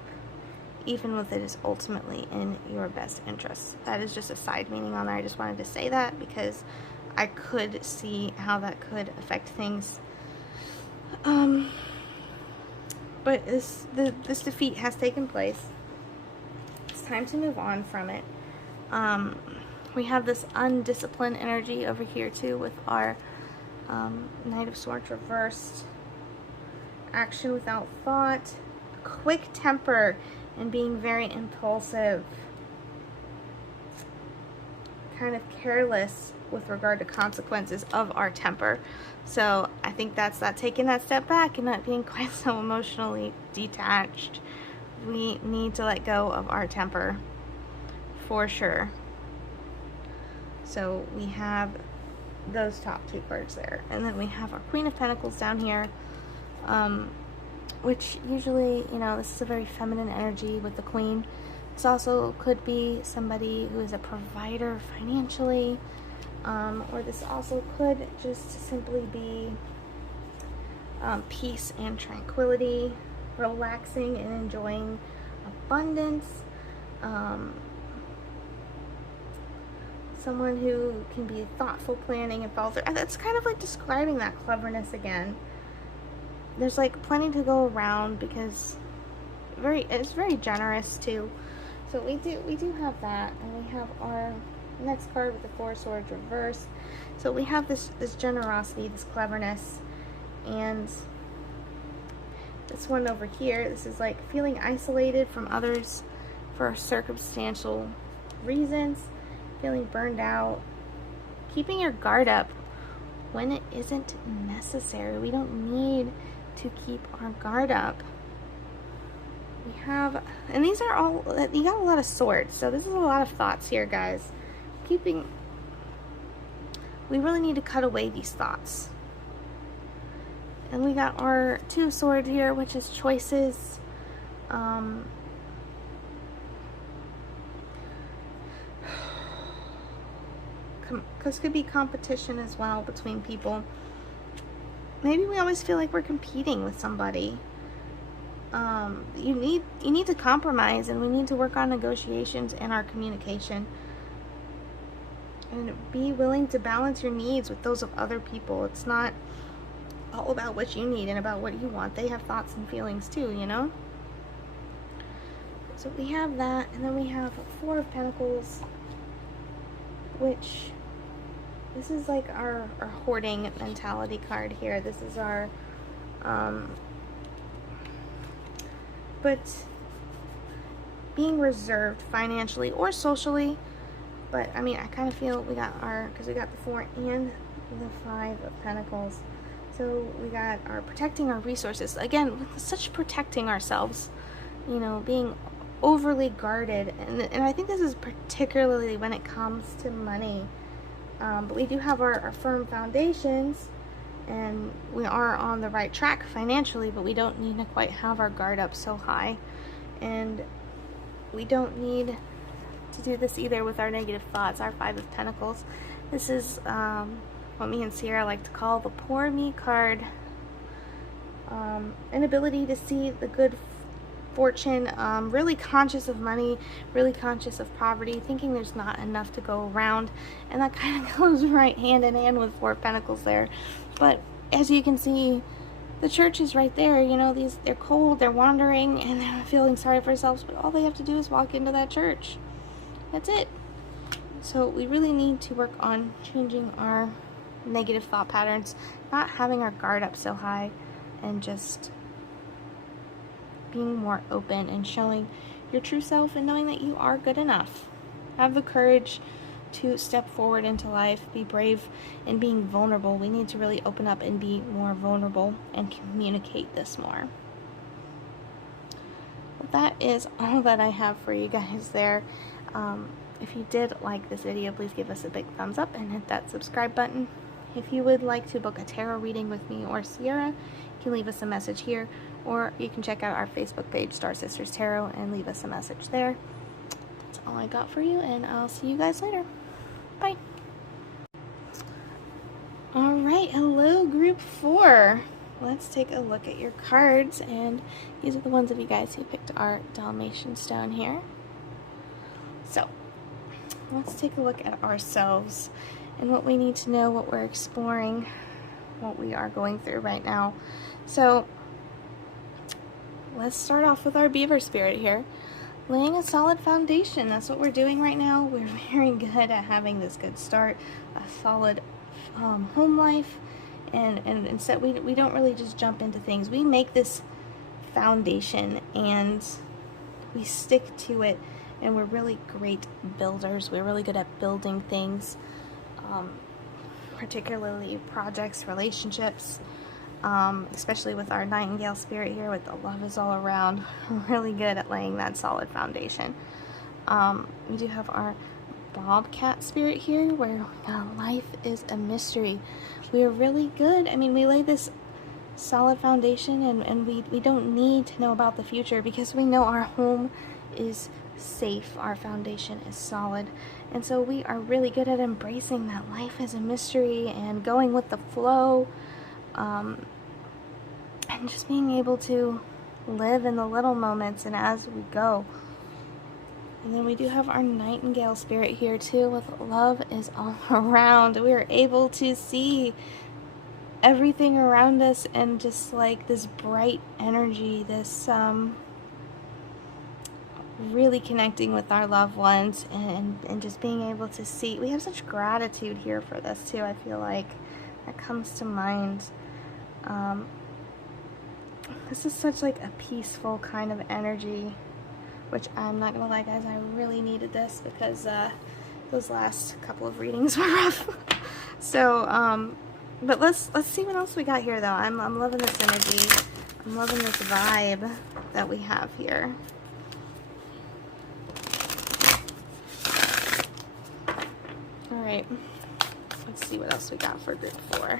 even if it is ultimately in your best interest. That is just a side meaning on there. I just wanted to say that because I could see how that could affect things. But this defeat has taken place. Time to move on from it. We have this undisciplined energy over here too with our Knight of Swords reversed. Action without thought, quick temper, and being very impulsive. Kind of careless with regard to consequences of our temper. So I think that's that, taking that step back and not being quite so emotionally detached. We need to let go of our temper for sure. So we have those top 2 cards there, and then we have our Queen of Pentacles down here, which usually, you know, this is a very feminine energy with the Queen. This also could be somebody who is a provider financially, or this also could just simply be peace and tranquility, relaxing and enjoying abundance. Someone who can be thoughtful, planning, and follow through. And that's kind of like describing that cleverness again. There's like plenty to go around because it's very generous too. So we do have that, and we have our next card with the 4 of Swords reversed. So we have this generosity, this cleverness, and this one over here, this is like feeling isolated from others for circumstantial reasons, feeling burned out, keeping your guard up when it isn't necessary. We don't need to keep our guard up. We have, and these are all, you got a lot of swords, so this is a lot of thoughts here, guys. We really need to cut away these thoughts. And we got our Two of Swords here, which is choices. Because could be competition as well between people. Maybe we always feel like we're competing with somebody. You need to compromise, and we need to work on negotiations and our communication. And be willing to balance your needs with those of other people. It's not all about what you need and about what you want. They have thoughts and feelings too, you know? So we have that, and then we have Four of Pentacles, which this is like our hoarding mentality card here. This is our but being reserved financially or socially. But I mean, I kind of feel we got because we got the Four and the Five of Pentacles. So we got our protecting our resources. Again, with such protecting ourselves, you know, being overly guarded. And I think this is particularly when it comes to money. But we do have our firm foundations, and we are on the right track financially, but we don't need to quite have our guard up so high. And we don't need to do this either with our negative thoughts. Our Five of Pentacles, this is what me and Sierra like to call the poor me card. Inability to see the good fortune, really conscious of money, really conscious of poverty, thinking there's not enough to go around, and that kind of goes right hand in hand with Four of Pentacles there. But as you can see, the church is right there. You know, they're cold, they're wandering, and they're feeling sorry for themselves, but all they have to do is walk into that church. That's it. So we really need to work on changing our negative thought patterns, not having our guard up so high, and just being more open and showing your true self and knowing that you are good enough. Have the courage to step forward into life, be brave, and being vulnerable. We need to really open up and be more vulnerable and communicate this more. Well, that is all that I have for you guys there. If you did like this video, please give us a big thumbs up and hit that subscribe button. If you would like to book a tarot reading with me or Sierra, you can leave us a message here, or you can check out our Facebook page, Star Sisters Tarot, and leave us a message there. That's all I got for you, and I'll see you guys later. Bye. Alright, hello group 4. Let's take a look at your cards, and these are the ones of you guys who picked our Dalmatian stone here. So, let's take a look at ourselves and what we need to know, what we're exploring, what we are going through right now. So, let's start off with our beaver spirit here. Laying a solid foundation. That's what we're doing right now. We're very good at having this good start, a solid home life, and instead we don't really just jump into things. We make this foundation and we stick to it, and we're really great builders. We're really good at building things, particularly projects, relationships, especially with our Nightingale spirit here with the love is all around. We're really good at laying that solid foundation. We do have our Bobcat spirit here where life is a mystery. We are really good. I mean, we lay this solid foundation, and we don't need to know about the future because we know our home is safe, our foundation is solid, and so we are really good at embracing that life is a mystery and going with the flow, and just being able to live in the little moments and as we go. And then we do have our Nightingale spirit here too with love is all around. We are able to see everything around us and just like this bright energy, this really connecting with our loved ones, and just being able to see. We have such gratitude here for this too. I feel like that comes to mind. This is such like a peaceful kind of energy, which I'm not gonna lie guys, I really needed this because those last couple of readings were rough. So but let's see what else we got here though. I'm loving this energy. I'm loving this vibe that we have here. Alright, let's see what else we got for group 4.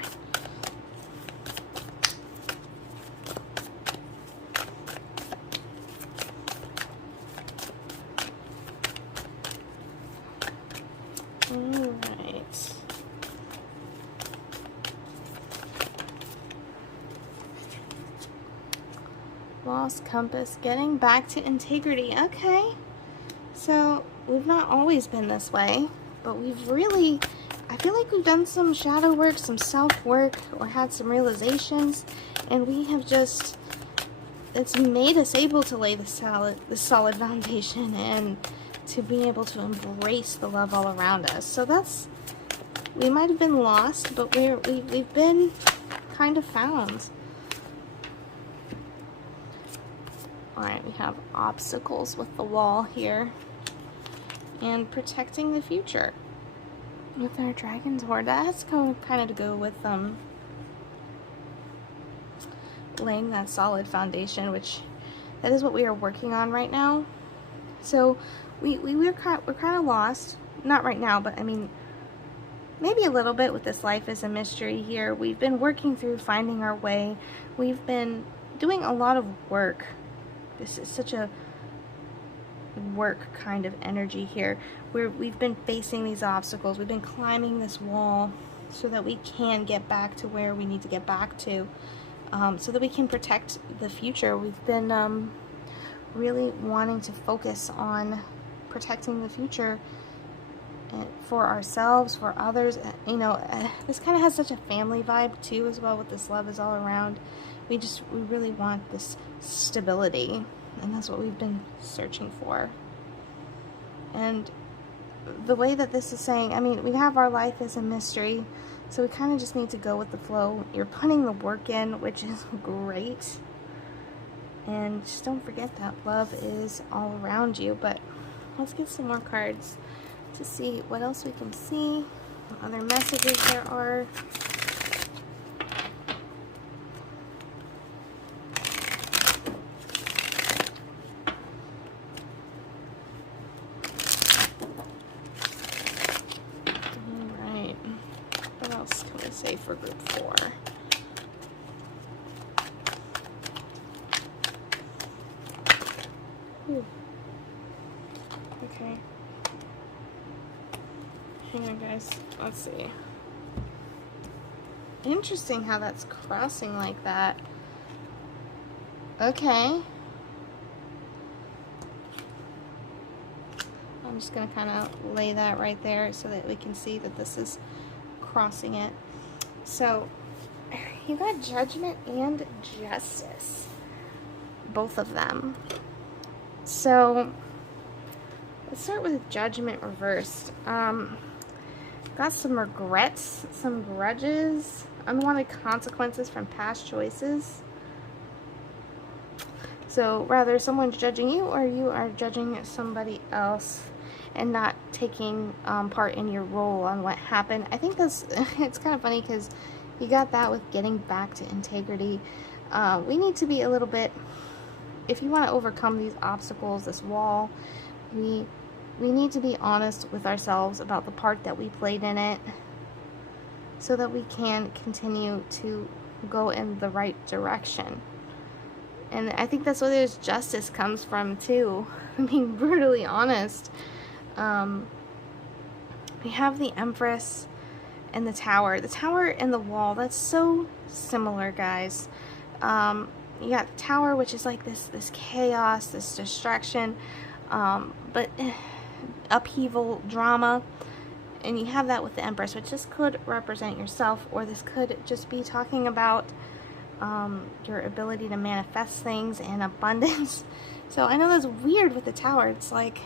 Lost compass, getting back to integrity. Okay, so we've not always been this way, but we've really, I feel like we've done some shadow work, some self-work, or had some realizations, and we have just, it's made us able to lay the solid foundation and to be able to embrace the love all around us. So that's, we might have been lost, but we've been kind of found. All right, we have obstacles with the wall here, and protecting the future with our dragon's hoard. That has kind of to go with laying that solid foundation, which that is what we are working on right now. So we're kind of lost, not right now, but I mean maybe a little bit with this life is a mystery here. We've been working through finding our way. We've been doing a lot of work. This is such a work kind of energy here, where we've been facing these obstacles. We've been climbing this wall so that we can get back to where we need to get back to, so that we can protect the future. We've been really wanting to focus on protecting the future for ourselves, for others. You know, this kind of has such a family vibe too as well, with this love is all around. We really want this stability, and that's what we've been searching for. And the way that this is saying, I mean, we have our life as a mystery, so we kind of just need to go with the flow. You're putting the work in, which is great. And just don't forget that love is all around you. But let's get some more cards to see what else we can see, what other messages there are. Alright, what else can we say for group 4? Ooh. Okay. Hang on, guys. Let's see. Interesting how that's crossing like that. Okay. I'm just going to kind of lay that right there so that we can see that this is crossing it. So, you got Judgment and Justice. Both of them. So, let's start with Judgment reversed. Got some regrets, some grudges, unwanted consequences from past choices. So rather someone's judging you, or you are judging somebody else and not taking part in your role on what happened. I think that's, it's kind of funny because you got that with getting back to integrity. We need to be a little bit, if you want to overcome these obstacles, this wall, we need to be honest with ourselves about the part that we played in it, so that we can continue to go in the right direction. And I think that's where this justice comes from too. Being brutally honest. We have the Empress and the Tower. The Tower and the Wall, that's so similar, guys. You got the Tower, which is like this chaos, this distraction, but upheaval, drama. And you have that with the Empress, which this could represent yourself, or this could just be talking about your ability to manifest things and abundance. So I know that's weird with the Tower. It's like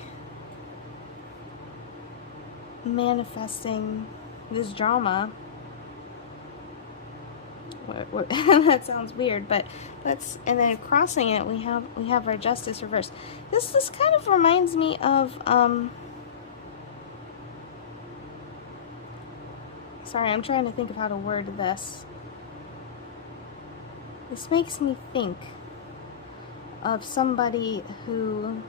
manifesting this drama. That sounds weird, but let's, and then crossing it, we have our Justice reversed. This kind of reminds me of sorry, I'm trying to think of how to word this. This makes me think of somebody who,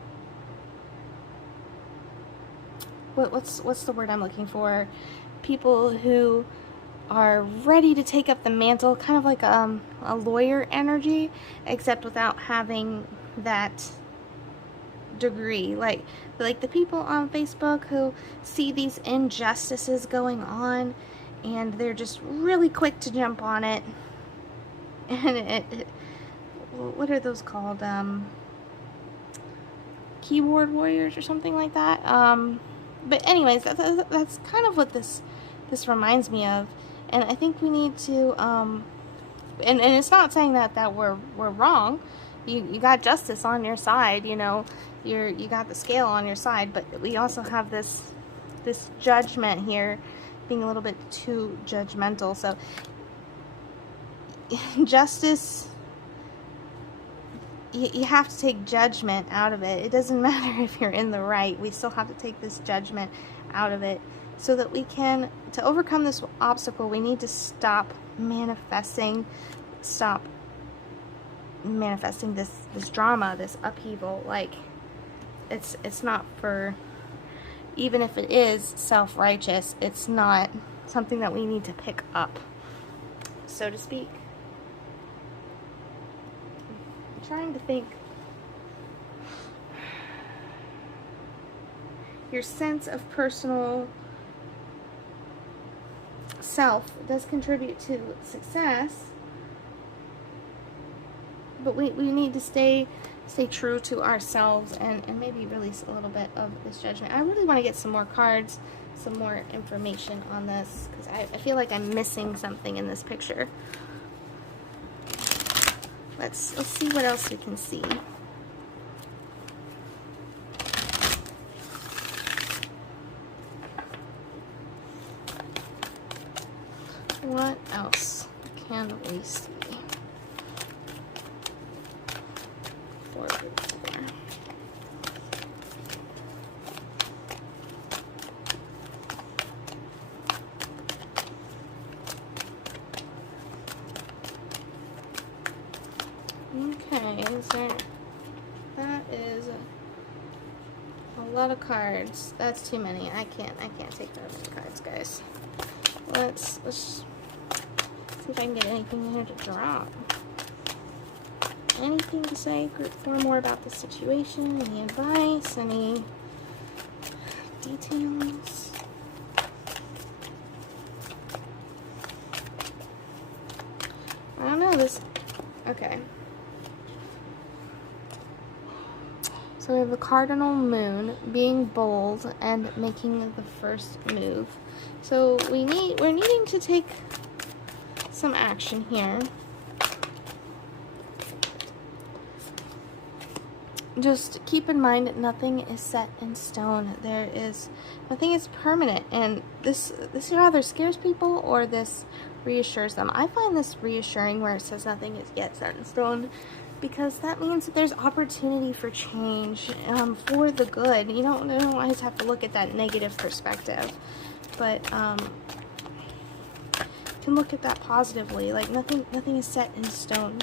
what's the word I'm looking for? People who are ready to take up the mantle, kind of like a lawyer energy, except without having that degree. Like the people on Facebook who see these injustices going on, and they're just really quick to jump on it, and what are those called? Keyboard warriors or something like that. But anyways, that's kind of what this reminds me of. And I think we need to, and it's not saying that we're wrong. You got justice on your side, you know, you got the scale on your side, but we also have this judgment here, being a little bit too judgmental. So justice, you have to take judgment out of it. It doesn't matter if you're in the right. We still have to take this judgment out of it so that we can, to overcome this obstacle, we need to stop manifesting this drama, this upheaval. Like, it's not for, even if it is self-righteous, it's not something that we need to pick up, so to speak. I'm trying to think. Your sense of personal self does contribute to success, but we need to stay true to ourselves and maybe release a little bit of this judgment. I really want to get some more cards, some more information on this, because I feel like I'm missing something in this picture. Let's see what else we can see. What else can we see? Okay, that is a lot of cards. That's too many. I can't take that many cards, guys. Let's see if I can get anything in here to drop. Anything to say, group 4, more about the situation? Any advice? Any details? I don't know, this, okay. So we have the cardinal moon, being bold and making the first move. So we're needing to take some action here. Just keep in mind that nothing is set in stone. Nothing is permanent, and this either scares people or this reassures them. I find this reassuring where it says nothing is yet set in stone, because that means that there's opportunity for change, for the good. You don't always have to look at that negative perspective, but you can look at that positively. Like nothing is set in stone.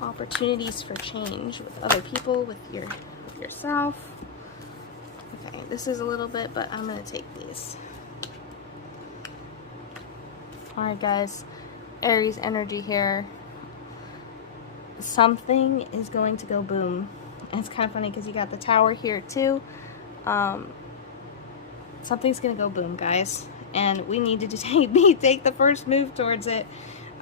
Opportunities for change with other people, with yourself. Okay, this is a little bit, but I'm gonna take these. All right, guys. Aries energy here. Something is going to go boom. And it's kind of funny because you got the tower here too. Something's gonna go boom, guys, and we need to take the first move towards it.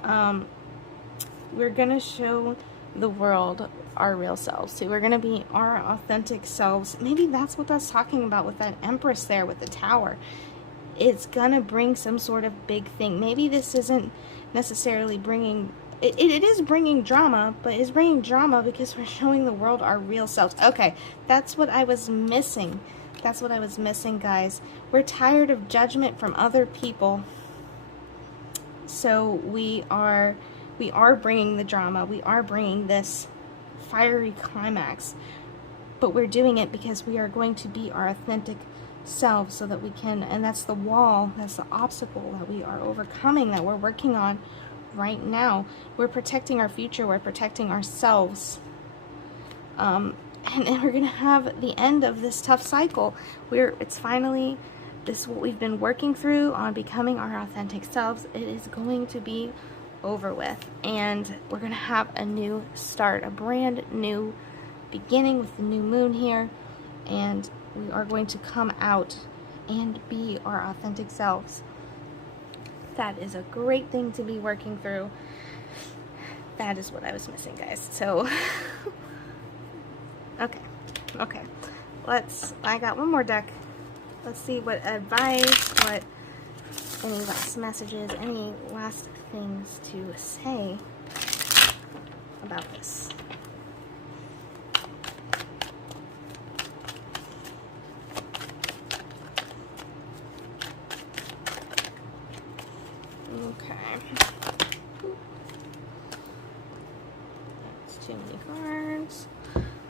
We're gonna show the world our real selves too. We're gonna be our authentic selves. Maybe that's what that's talking about with that Empress there with the tower. It's gonna bring some sort of big thing. Maybe this isn't necessarily bringing, it is bringing drama, but it's bringing drama because we're showing the world our real selves. Okay, that's what I was missing. That's what I was missing, guys. We're tired of judgment from other people. So we are bringing the drama. We are bringing this fiery climax. But we're doing it because we are going to be our authentic selves so that we can, and that's the wall, that's the obstacle that we are overcoming, that we're working on right now. We're protecting our future. We're protecting ourselves. And we're going to have the end of this tough cycle. It's finally, this is what we've been working through on becoming our authentic selves. It is going to be over with, and we're going to have a new start, a brand new beginning with the new moon here, and we are going to come out and be our authentic selves. That is a great thing to be working through. That is what I was missing, guys. So, okay. I got one more deck. Let's see what advice, what any last messages, any last things to say about this. Okay. That's too many cards.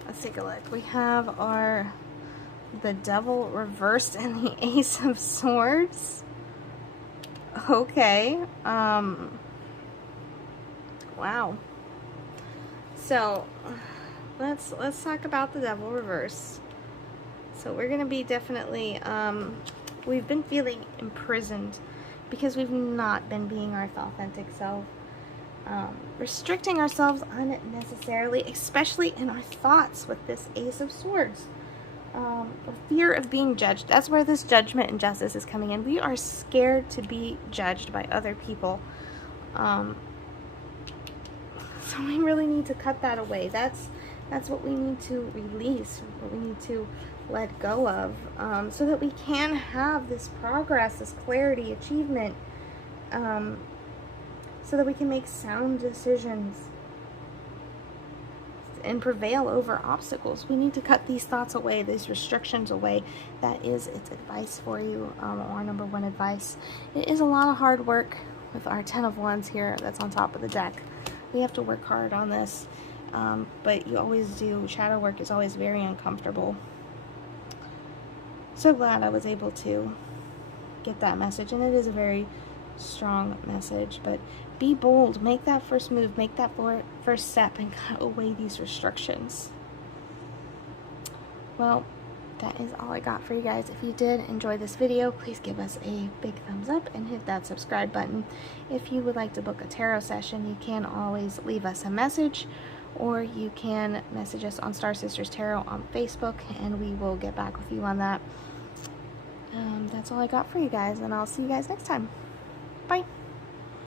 Let's take a look. We have the Devil reversed and the Ace of Swords. Okay. Wow. So let's talk about the Devil reverse. So we're gonna be definitely we've been feeling imprisoned because we've not been being our authentic self. Restricting ourselves unnecessarily, especially in our thoughts with this Ace of Swords. The fear of being judged. That's where this judgment and justice is coming in. We are scared to be judged by other people. So we really need to cut that away. That's what we need to release, what we need to let go of, so that we can have this progress, this clarity, achievement, so that we can make sound decisions and prevail over obstacles. We need to cut these thoughts away, these restrictions away. That is its advice for you, our number one advice. It is a lot of hard work with our 10 of Wands here that's on top of the deck. We have to work hard on this, but you always do. Shadow work is always very uncomfortable. So glad I was able to get that message, and it is a very strong message. But be bold, make that first move, make that first step, and cut away these restrictions. Well, that is all I got for you guys. If you did enjoy this video, please give us a big thumbs up and hit that subscribe button. If you would like to book a tarot session, you can always leave us a message, or you can message us on Star Sisters Tarot on Facebook, and we will get back with you on that. That's all I got for you guys, and I'll see you guys next time. Bye.